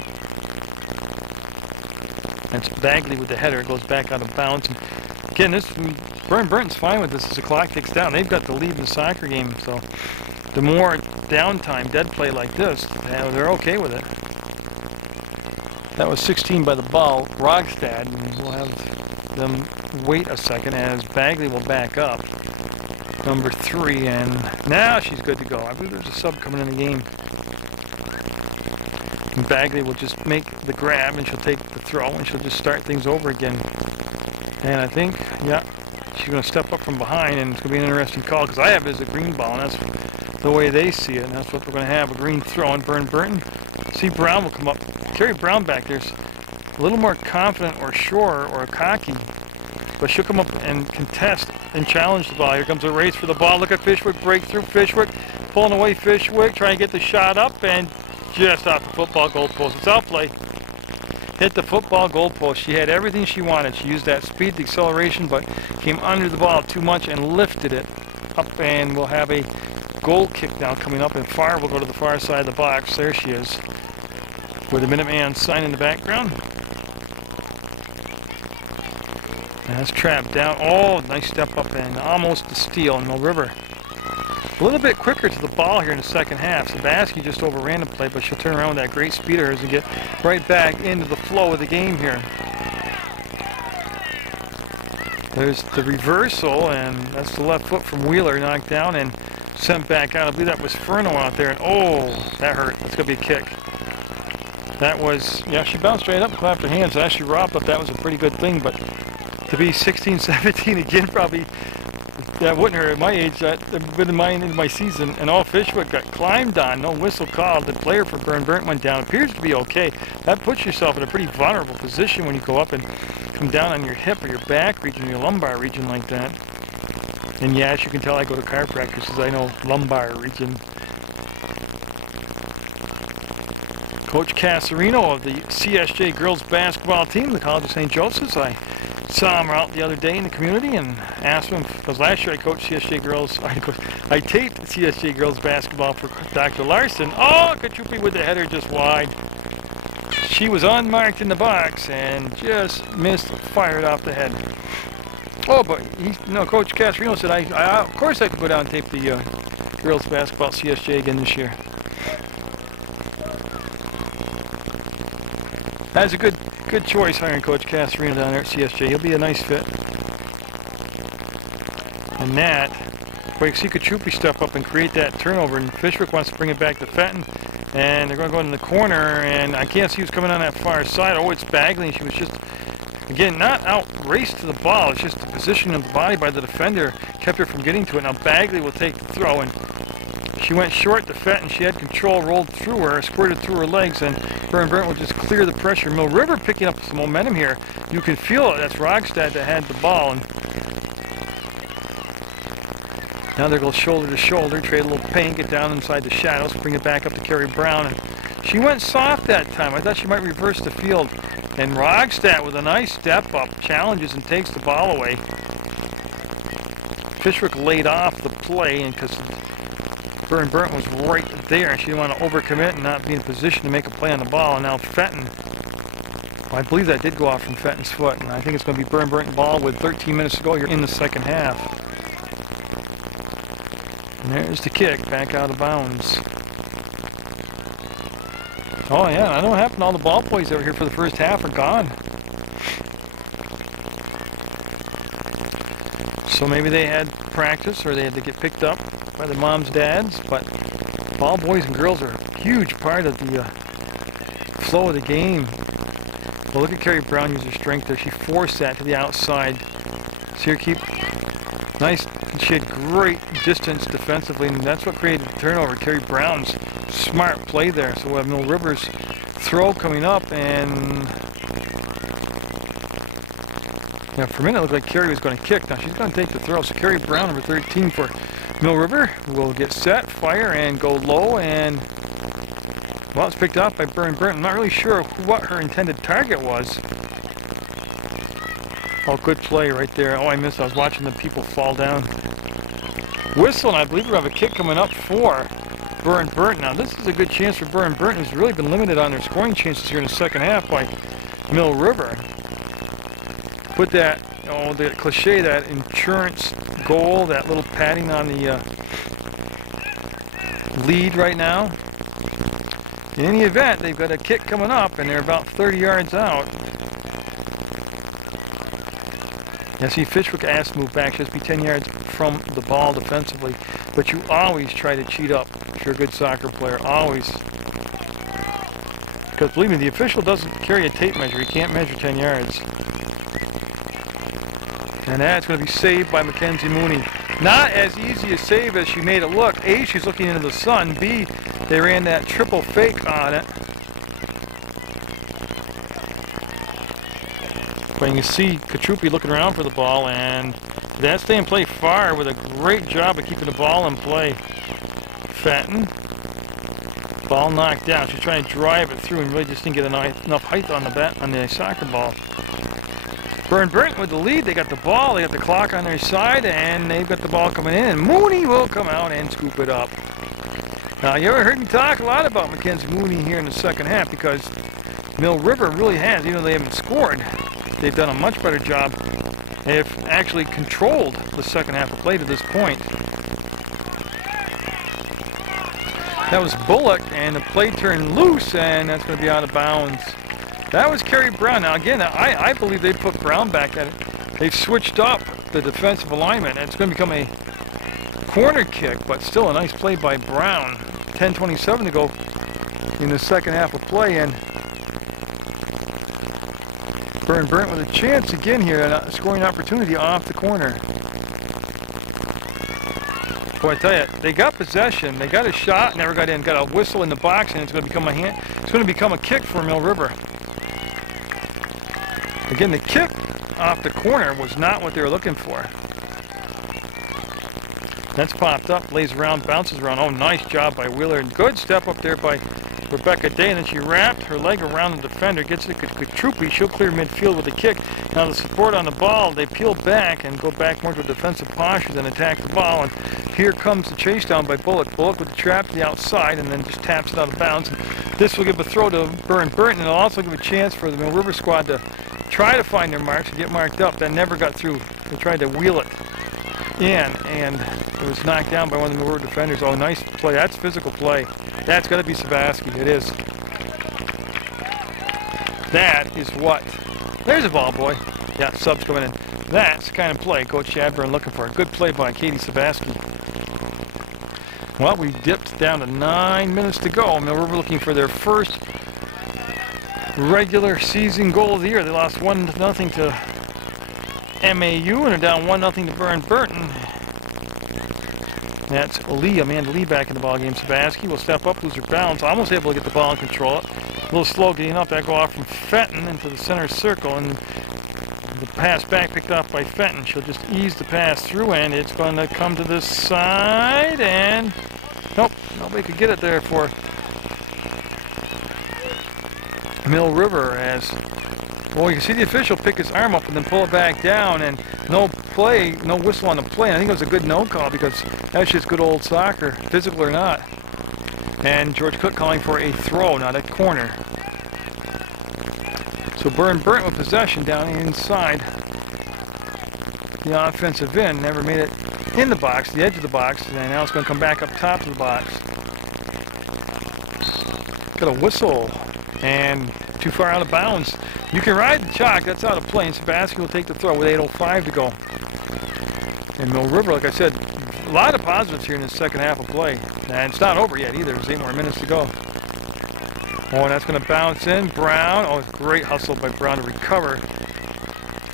That's Bagley with the header. It goes back out of bounds. And again, this Burr Burton's fine with this as the clock ticks down. They've got the lead in the soccer game, so the more downtime, dead play like this, they're okay with it. That was 16 by the ball, Rogstad, and we'll have them wait a second as Bagley will back up. Number 3, and now she's good to go. I believe there's a sub coming in the game. And Bagley will just make the grab, and she'll take the throw, and she'll just start things over again. And I think, yeah, she's going to step up from behind, and it's going to be an interesting call, because I have it as a green ball, and that's the way they see it, and that's what we're going to have, a green throw on Burr Burton. See, Brown will come up. Carrie Brown back there's a little more confident or sure or cocky, but she'll come up and contest and challenge the ball. Here comes a race for the ball. Look at Fishwick, breakthrough. Fishwick pulling away. Fishwick trying to get the shot up, and just off the football goalpost. It's outplay. Hit the football goalpost. She had everything she wanted. She used that speed, the acceleration, but came under the ball too much and lifted it up, and we'll have a goal kick now coming up, and Farr will go to the far side of the box. There she is, with a Minuteman sign in the background. And that's trapped down. Oh, nice step up and almost a steal in Mill River. A little bit quicker to the ball here in the second half. Sabaski just overran the play, but she'll turn around with that great speed of hers and get right back into the flow of the game here. There's the reversal, and that's the left foot from Wheeler, knocked down and sent back out. I believe that was Furno out there, and oh, that hurt. That's going to be a kick. That was, yeah, she bounced straight up, clapped her hands. Actually, Rob thought that was a pretty good thing, but to be 16, 17 again, probably. That wouldn't hurt at my age. That would have been mine in my season. And all Fishwick got climbed on. No whistle called. The player for Burr Burton went down. Appears to be okay. That puts yourself in a pretty vulnerable position when you go up and come down on your hip or your back region, your lumbar region like that. And yeah, as you can tell, I go to chiropractors because I know lumbar region. Coach Casarino of the CSJ girls basketball team, the College of St. Joseph's. I saw him out the other day in the community and asked him, because last year I coached CSJ girls, I taped CSJ girls basketball for Dr. Larson. Oh, Kachupi with the header just wide. She was unmarked in the box and just missed, fired off the head. Oh, but Coach Casarino said, I of course I could go down and tape the girls basketball CSJ again this year. That's a good choice hiring Coach Casarino down there at CSJ. He'll be a nice fit. And that, boy, see Kachupi step up and create that turnover, and Fishwick wants to bring it back to Fenton. And they're going to go in the corner, and I can't see who's coming on that far side. Oh, it's Bagley. She was just, again, not out raced to the ball. It's just the position of the body by the defender kept her from getting to it. Now Bagley will take the throw, and she went short to Fenton. She had control, rolled through her, squirted through her legs, and Burr Burton will just clear the pressure. Mill River picking up some momentum here. You can feel it. That's Rogstad that had the ball. And now they go shoulder to shoulder, trade a little paint, get down inside the shadows, bring it back up to Carrie Brown. And she went soft that time. I thought she might reverse the field. And Rogstad with a nice step up, challenges and takes the ball away. Fishwick laid off the play, and because Burr Burton was right there, and she didn't want to overcommit and not be in a position to make a play on the ball. And now Fenton, well, I believe that did go off from Fenton's foot, and I think it's going to be Burr Burton ball with 13 minutes to go here in the second half. And there's the kick, back out of bounds. Oh yeah, I know what happened. All the ball boys over here for the first half are gone. So maybe they had practice, or they had to get picked up by their moms, dads, but ball boys and girls are a huge part of the flow of the game. Well, look at Carrie Brown use her strength there. She forced that to the outside. See her keep nice. She had great distance defensively, and that's what created the turnover. Carrie Brown's smart play there. So we'll have Mill River's throw coming up, and now for a minute it looked like Carrie was going to kick. Now she's going to take the throw. So Carrie Brown, number 13 for Mill River, will get set, fire, and go low, and well, it's picked off by Burr Burton. I'm not really sure what her intended target was. Oh, good play right there. Oh, I missed. I was watching the people fall down. Whistle, and I believe we have a kick coming up for Burr Burton. Now, this is a good chance for Burr Burton, who's really been limited on their scoring chances here in the second half by Mill River. Put that, the cliche, that insurance goal, that little padding on the lead right now. In any event, they've got a kick coming up, and they're about 30 yards out. Now see, Fishwick asked to move back, just be 10 yards from the ball defensively, but you always try to cheat up if you're a good soccer player, always. Because believe me, the official doesn't carry a tape measure, he can't measure 10 yards. And that's going to be saved by Mackenzie Mooney. Not as easy a save as she made it look. A, she's looking into the sun. B, they ran that triple fake on it. But you can see Kachupi looking around for the ball, and that's staying play far with a great job of keeping the ball in play. Fenton, ball knocked down. She's trying to drive it through and really just didn't get enough height on the soccer ball. Burr Burton with the lead. They got the ball, they got the clock on their side, and they've got the ball coming in, and Mooney will come out and scoop it up. Now, you ever heard me talk a lot about Mackenzie Mooney here in the second half, because Mill River really has, even though they haven't scored, they've done a much better job. They have actually controlled the second half of play to this point. That was Bullock, and the play turned loose, and that's going to be out of bounds. That was Carrie Brown. Now again, I believe they put Brown back at it. They've switched up the defensive alignment. It's going to become a corner kick, but still a nice play by Brown. 10:27 to go in the second half of play, and Burr Burton with a chance again here, a scoring opportunity off the corner. Boy, I tell you, they got possession, they got a shot, never got in, got a whistle in the box, and it's going to become a kick for Mill River. Again, the kick off the corner was not what they were looking for. That's popped up, lays around, bounces around. Oh, nice job by Wheeler. Good step up there by Rebecca Day. And then she wrapped her leg around the defender, gets it to Troopy. She'll clear midfield with a kick. Now the support on the ball, they peel back and go back more to a defensive posture than attack the ball. And here comes the chase down by Bullock. Bullock with the trap to the outside and then just taps it out of bounds. And this will give a throw to Burr Burton, and it'll also give a chance for the Mill River squad to try to find their marks and get marked up. That never got through. They tried to wheel it in, and it was knocked down by one of the Mill River defenders. Oh, nice play. That's physical play. That's got to be Savasky. It is. That is what. There's a ball, boy. Yeah, subs coming in. That's the kind of play Coach Shadburn looking for. A good play by Katie Savasky. Well, we dipped down to 9 minutes to go. Mill River looking for their first regular season goal of the year. They lost 1-0 to MAU and are down 1-0 to Burr Burton. That's Lee, Amanda Lee back in the ball game. Savasky will step up, lose her balance, almost able to get the ball and control it. A little slow getting up. That go off from Fenton into the center circle, and the pass back picked up by Fenton. She'll just ease the pass through, and it's going to come to this side, and nope, nobody could get it there for Mill River. As well, you can see the official pick his arm up and then pull it back down, and no play, no whistle on the play. I think it was a good no call because that's just good old soccer, physical or not. And George Cook calling for a throw, not a corner. So Burr Burton with possession down inside the offensive end. Never made it in the box, the edge of the box, and now it's going to come back up top of the box. Got a whistle, and too far out of bounds. You can ride the chalk, that's out of play, and Savasky will take the throw with 8:05 to go. And Mill River, like I said, a lot of positives here in the second half of play. And it's not over yet either, there's 8 more minutes to go. Oh, and that's going to bounce in. Brown, oh, great hustle by Brown to recover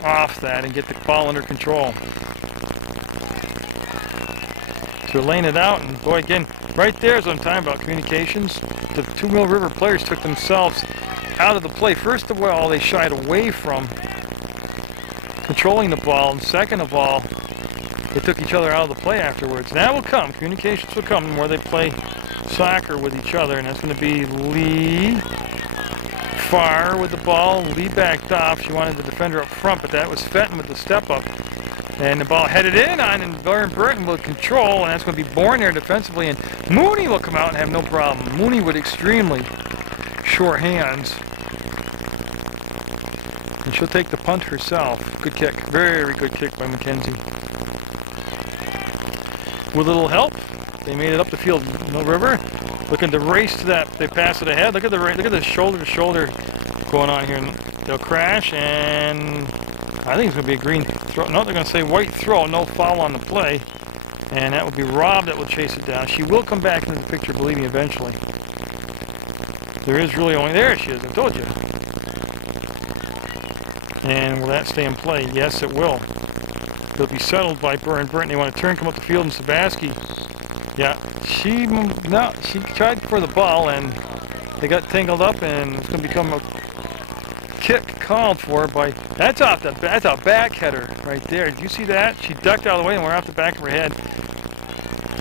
off that and get the ball under control. So they're laying it out, and boy, again, right there is what I'm talking about, communications. The two Mill River players took themselves out of the play. First of all, they shied away from controlling the ball, and second of all, they took each other out of the play afterwards. And that will come. Communications will come the more they play soccer with each other, and that's going to be Lee Farr with the ball. Lee backed off. She wanted the defender up front, but that was Fenton with the step up. And the ball headed in on, and Burr Burton will control, and that's going to be Bourne there defensively, and Mooney will come out and have no problem. Mooney with extremely short hands. And she'll take the punt herself. Good kick. Very good kick by Mackenzie. With a little help, they made it up the field. Mill River looking to race to that. They pass it ahead. Look at the shoulder to shoulder going on here. They'll crash, and I think it's going to be a green throw. No, they're going to say white throw. No foul on the play, and that will be Rob that will chase it down. She will come back into the picture, believe me, eventually. There is really only there she is. I told you. And will that stay in play? Yes, it will. It'll be settled by Burr Burton. They want to turn, come up the field, and Savasky. Yeah, she tried for the ball, and they got tangled up, and it's going to become a kick called for by. That's a back header right there. Did you see that? She ducked out of the way and went off the back of her head.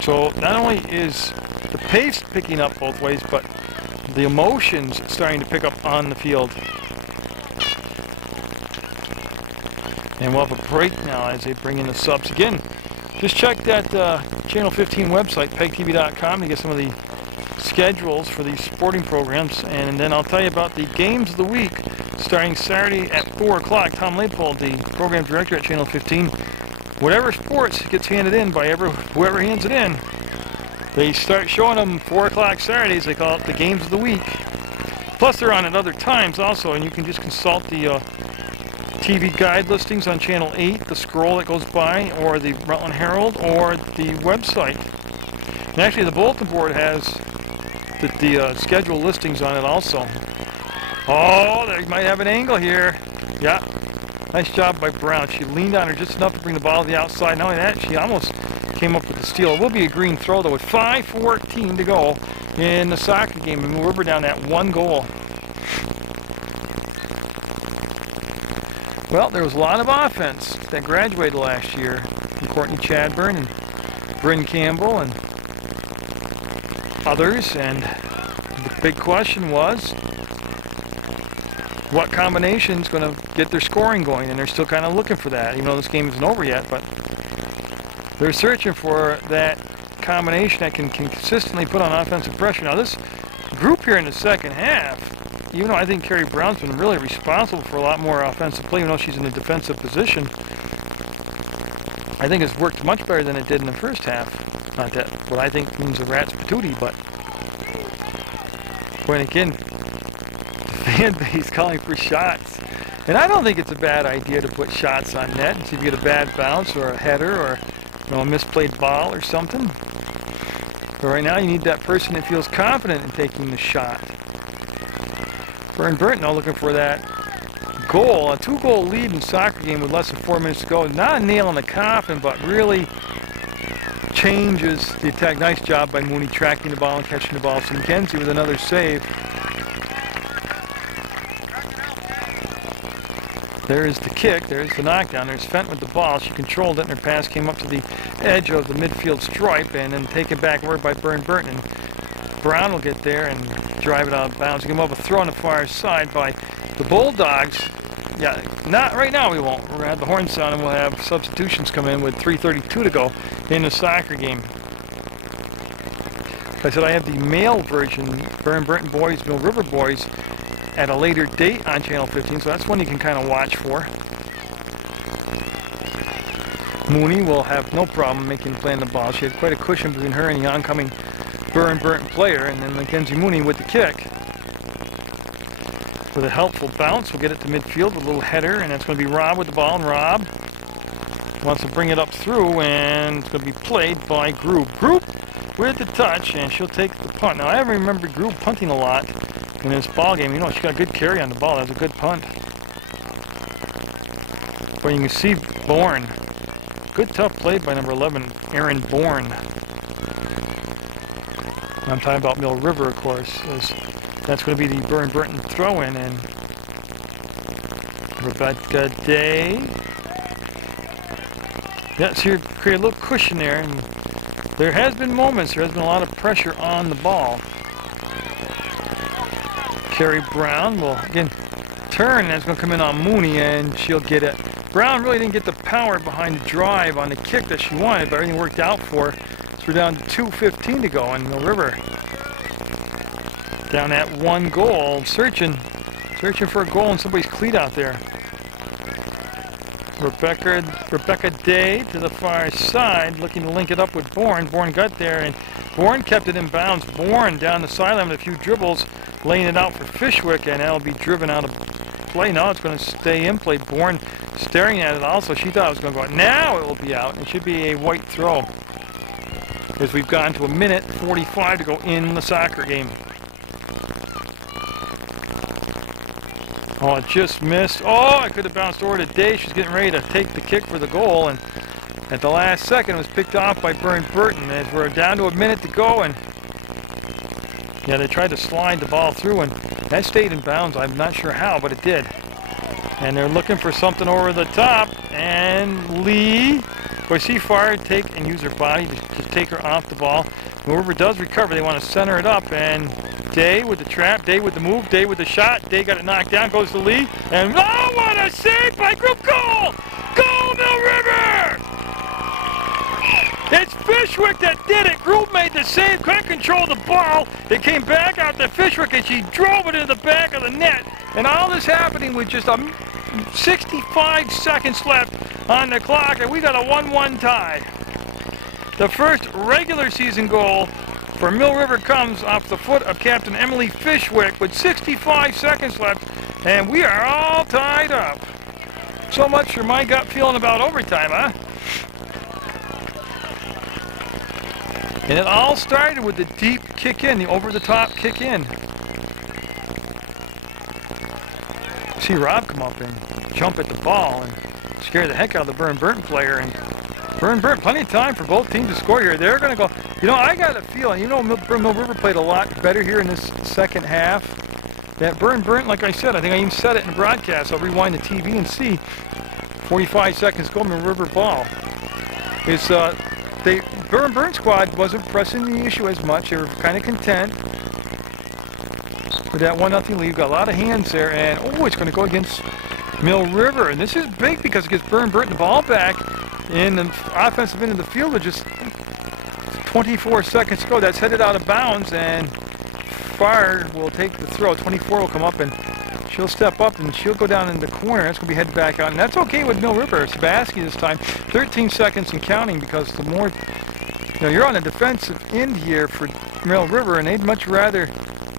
So not only is the pace picking up both ways, but the emotions starting to pick up on the field. And we'll have a break now as they bring in the subs. Again, just check that Channel 15 website, PEGTV.com, to get some of the schedules for these sporting programs. And then I'll tell you about the games of the week starting Saturday at 4 o'clock. Tom Leopold, the program director at Channel 15. Whatever sports gets handed in by whoever hands it in, they start showing them 4 o'clock Saturdays. They call it the games of the week. Plus, they're on at other times also, and you can just consult the TV guide listings on Channel 8, the scroll that goes by, or the Rutland Herald, or the website. And actually, the bulletin board has the schedule listings on it also. Oh, they might have an angle here. Yeah, nice job by Brown. She leaned on her just enough to bring the ball to the outside. Not only that, she almost came up with the steal. It will be a green throw, though, with 5:14 to go in the soccer game. And Mill River down that 1 goal. Well, there was a lot of offense that graduated last year from Courtney Chadburn and Bryn Campbell and others. And the big question was, what combination's going to get their scoring going? And they're still kind of looking for that, even though this game isn't over yet. But they're searching for that combination that can consistently put on offensive pressure. Now, this group here in the second half, even though I think Carrie Brown's been really responsible for a lot more offensive play, even though she's in a defensive position, I think it's worked much better than it did in the first half. Not that what I think means a rat's patootie, but when again, the fan base calling for shots. And I don't think it's a bad idea to put shots on net and see if you get a bad bounce or a header or a misplayed ball or something. But right now you need that person that feels confident in taking the shot. Burr Burton now looking for that goal, a 2-goal lead in soccer game with less than 4 minutes to go. Not a nail in the coffin, but really changes the attack. Nice job by Mooney tracking the ball and catching the ball. So McKenzie with another save. There's the kick, there's the knockdown, there's Fenton with the ball. She controlled it and her pass came up to the edge of the midfield stripe and then taken backward by Burr Burton. And Brown will get there and drive it out of bounds. Give him up a throw on the far side by the Bulldogs. Yeah, not right now we won't. We're going to have the horn sound and we'll have substitutions come in with 3:32 to go in the soccer game. Like I said, I have the male version, Burr Burton boys, Mill River boys, at a later date on Channel 15, so that's one you can kind of watch for. Mooney will have no problem making play on the ball. She had quite a cushion between her and the oncoming Burr Burton player, and then Mackenzie Mooney with the kick. With a helpful bounce, we'll get it to midfield with a little header, and that's going to be Rob with the ball, and Rob wants to bring it up through, and it's going to be played by Group. Group with the touch, and she'll take the punt. Now, I haven't remembered Group punting a lot in this ball game. You know, she got a good carry on the ball. That was a good punt. But you can see Bourne. Good tough play by number 11, Aaron Bourne. I'm talking about Mill River, of course. That's going to be the Burr Burton throw-in, and Rebecca Day. Yeah, so you create a little cushion there, and there has been moments, there has been a lot of pressure on the ball. Carrie Brown will, again, turn, and it's going to come in on Mooney, and she'll get it. Brown really didn't get the power behind the drive on the kick that she wanted, but everything worked out for her. So we're down to 2:15 to go in Mill River. Down at 1 goal, searching for a goal in somebody's cleat out there. Rebecca Day to the far side, looking to link it up with Bourne. Bourne got there, and Bourne kept it in bounds. Bourne down the sideline with a few dribbles, laying it out for Fishwick, and that'll be driven out of play. Now it's going to stay in play. Bourne staring at it also. She thought it was going to go out. Now it will be out. It should be a white throw, as we've gotten to 1:45 to go in the soccer game. Oh, it just missed. Oh, I could have bounced over to Day. She's getting ready to take the kick for the goal, and at the last second it was picked off by Burr Burton as we're down to 1 minute to go. And yeah, they tried to slide the ball through, and that stayed in bounds. I'm not sure how, but it did. And they're looking for something over the top, and Lee, see Farr take and use her body to take her off the ball. Whoever does recover, they want to center it up, and Day with the trap, Day with the move, Day with the shot. Day got it knocked down, goes to Lee, and oh, what a save by Group! Goal! Goal, Mill River! It's Fishwick that did it. Group made the save, couldn't control the ball. It came back out to Fishwick, and she drove it into the back of the net. And all this happening with just 65 seconds left on the clock, and we got a 1-1 tie. The first regular season goal for Mill River comes off the foot of Captain Emily Fishwick with 65 seconds left, and we are all tied up. So much for my gut feeling about overtime, huh? And it all started with the deep kick in, the over-the-top kick in. See Rob come up and jump at the ball and scare the heck out of the Burr Burton player. And Burr Burton, plenty of time for both teams to score here. They're going to go. You know, I got a feeling, you know, Mill River played a lot better here in this second half. That Burr Burton, like I said, I think I even said it in the broadcast. I'll rewind the TV and see. 45 seconds go, Mill River ball. It's Burr Burton squad wasn't pressing the issue as much. They were kind of content with that 1-0 lead. Got a lot of hands there, and oh, it's going to go against Mill River. And this is big because it gets Burr Burton the ball back in the offensive end of the field with just 24 seconds to go. That's headed out of bounds, and Fire will take the throw. 24 will come up, and she'll step up, and she'll go down in the corner. That's going to be headed back out, and that's okay with Mill River. Sabaski this time. 13 seconds and counting, because the more, you know, you're on the defensive end here for Mill River, and they'd much rather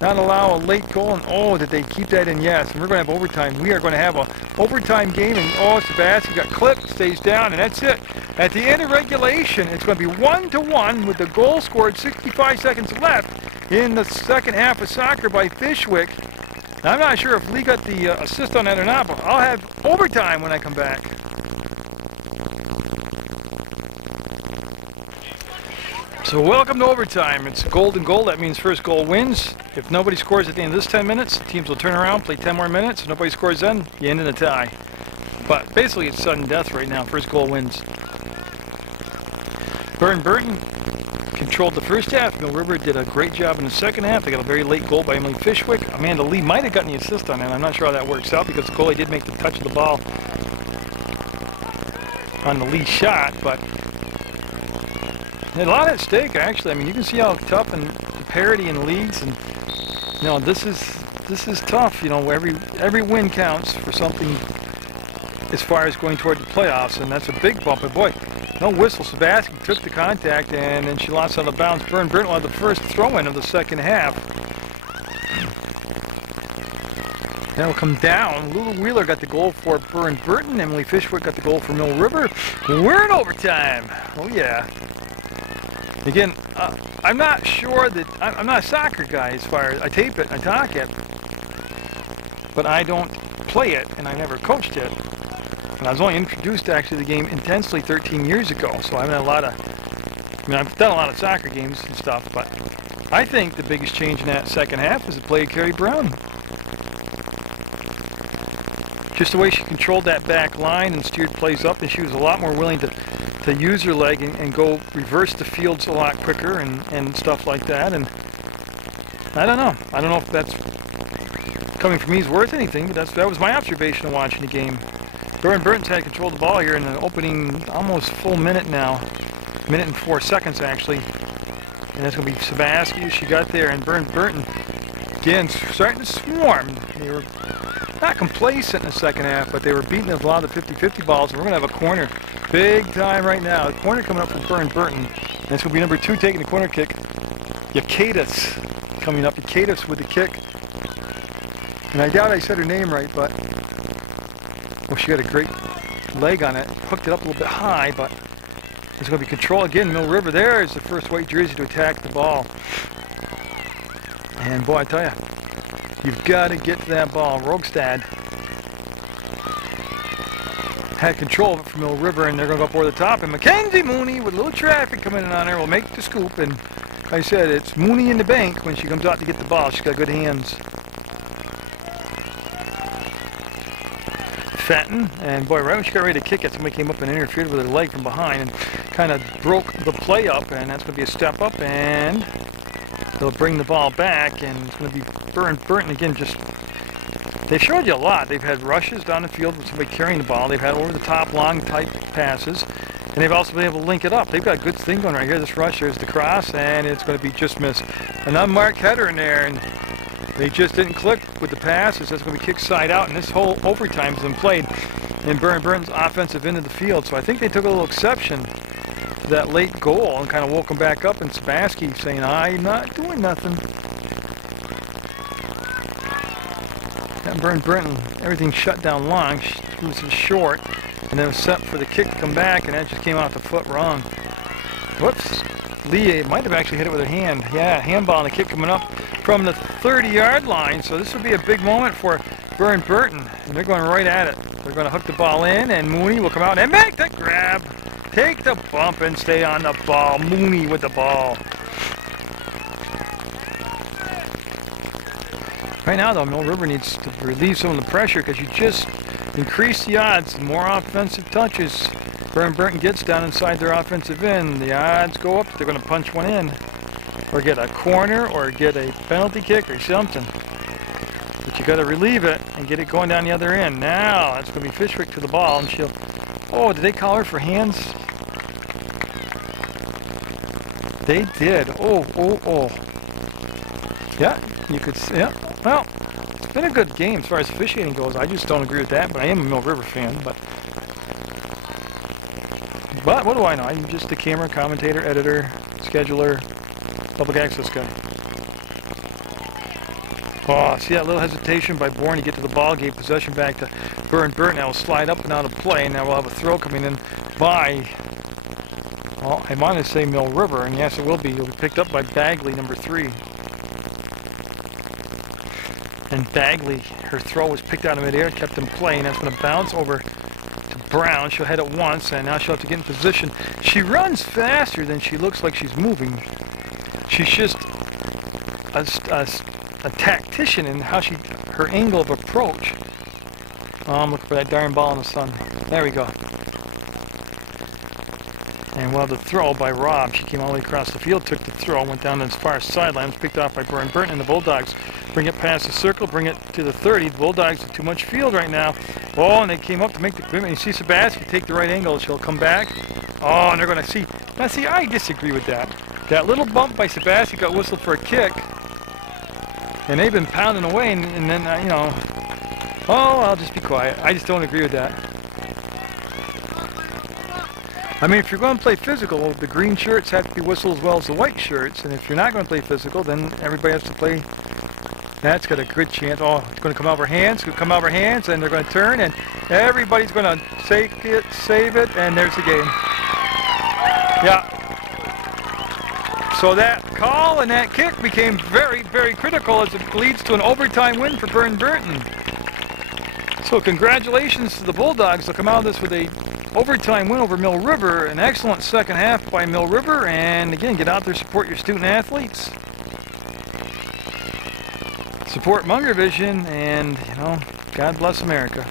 not allow a late goal, and oh, that they keep that in. Yes, and we're going to have overtime. We are going to have an overtime game, and oh, Sabaski got clipped, stays down, and that's it. At the end of regulation, it's going to be 1-1 with the goal scored 65 seconds left in the second half of soccer by Fishwick. Now, I'm not sure if Lee got the assist on that or not, but I'll have overtime when I come back. So welcome to overtime. It's a golden goal. That means first goal wins. If nobody scores at the end of this 10 minutes, the teams will turn around, play 10 more minutes. If nobody scores then, you end in a tie. But basically it's sudden death right now. First goal wins. Burr Burton controlled the first half. Mill River did a great job in the second half. They got a very late goal by Emily Fishwick. Amanda Lee might have gotten the assist on that. I'm not sure how that works out, because the goalie did make the touch of the ball on the Lee shot, but a lot at stake, actually. I mean, you can see how tough and the parity in leagues, and you know, this is tough. You know, every win counts for something as far as going toward the playoffs, and that's a big bump. But boy, no whistle. Sabaski took the contact, and then she lost out of bounds. Burr Burton had the first throw-in of the second half. That'll come down. Lulu Wheeler got the goal for Burr Burton. Emily Fishwick got the goal for Mill River. We're in overtime. Oh yeah. Again, I'm not sure that I'm not a soccer guy as far as I tape it, I talk it, but I don't play it, and I never coached it. And I was only introduced to actually the game intensely 13 years ago, so I've done I've done a lot of soccer games and stuff, but I think the biggest change in that second half was the play of Carrie Brown. Just the way she controlled that back line and steered plays up, and she was a lot more willing to use her leg and go reverse the fields a lot quicker and stuff like that. And I don't know if that's coming from me is worth anything, but that was my observation of watching the game. Burr Burton's had control of the ball here in the opening almost full minute now. Minute and 4 seconds actually. And that's going to be Sabaski. She got there, and Burr Burton again starting to swarm. They were not complacent in the second half, but they were beating a lot of the 50-50 balls. And we're going to have a corner big time right now. The corner coming up for Burr Burton. And it's going to be number 2 taking the corner kick. Yakatis coming up. Yakatis with the kick. And I doubt I said her name right, but well, she got a great leg on it. Hooked it up a little bit high, but it's going to be control again. Mill River there is the first white jersey to attack the ball. And boy, I tell you, you've got to get to that ball. Rogstad had control of it from Mill River, and they're going to go up over the top. And Mackenzie Mooney, with a little traffic coming in on her, will make the scoop. And like I said, it's Mooney in the bank when she comes out to get the ball. She's got good hands. Fenton, and boy, right when she got ready to kick it, somebody came up and interfered with her leg from behind and kind of broke the play up, and that's going to be a step up, and they'll bring the ball back, and it's going to be Burr Burton again. Just they showed you a lot. They've had rushes down the field with somebody carrying the ball. They've had over the top long type passes, and they've also been able to link it up. They've got a good thing going right here. This rush, there's the cross, and it's going to be just missed. An unmarked header in there, and they just didn't click with the passes. That's going to be kicked side out, and this whole overtime has been played in Burr Burton's offensive end of the field. So I think they took a little exception to that late goal and kind of woke them back up, and Sabaski saying, I'm not doing nothing. And Burr Burton, everything shut down long. She was short, and then it was set for the kick to come back, and that just came off the foot wrong. Whoops. Lee might have actually hit it with her hand. Yeah, handball and the kick coming up from the 30-yard line. So this will be a big moment for Burr Burton, and they're going right at it. They're going to hook the ball in, and Mooney will come out and make the grab. Take the bump and stay on the ball. Mooney with the ball. Right now, though, Mill River needs to relieve some of the pressure because you just increase the odds. More offensive touches. Burr Burton gets down inside their offensive end. The odds go up. They're going to punch one in, or get a corner, or get a penalty kick, or something. But you got to relieve it and get it going down the other end. Now it's going to be Fishwick to the ball, and she'll. Oh, did they call her for hands? They did. Oh. Yeah, you could. Yeah. Well, it's been a good game as far as officiating goes. I just don't agree with that, but I am a Mill River fan. But what do I know? I'm just a camera commentator, editor, scheduler, public access guy. Oh, see that little hesitation by Bourne to get to the ball, gave possession back to Burr Burton. Now will slide up and out of play. Now we'll have a throw coming in by, well, I want to say Mill River, and yes, it will be. It'll be picked up by Bagley, number 3. And Bagley, her throw was picked out of midair, kept in play, and that's going to bounce over to Brown. She'll head it once, and now she'll have to get in position. She runs faster than she looks like she's moving. She's just a tactician in how her angle of approach. Oh, I'm looking for that darn ball in the sun. There we go. And we'll have the throw by Robb. She came all the way across the field, took the throw, went down to the far sideline, was picked off by Burr Burton, and the Bulldogs bring it past the circle, bring it to the 30. The Bulldogs have too much field right now. Oh, and they came up to make the commitment. You see Sebastian take the right angle. She'll come back. Oh, and they're going to see. Now, see, I disagree with that. That little bump by Sebastian got whistled for a kick. And they've been pounding away, and then, you know, oh, I'll just be quiet. I just don't agree with that. I mean, if you're going to play physical, the green shirts have to be whistled as well as the white shirts. And if you're not going to play physical, then everybody has to play. That's got a good chance. Oh, it's going to come out of her hands. It's going to come out of her hands, and they're going to turn, and everybody's going to save it, and there's the game. Yeah. So that call and that kick became very, very critical as it leads to an overtime win for Burr Burton. So congratulations to the Bulldogs. They'll come out of this with a overtime win over Mill River. An excellent second half by Mill River. And again, get out there, support your student athletes. Support Munger Vision, and, you know, God bless America.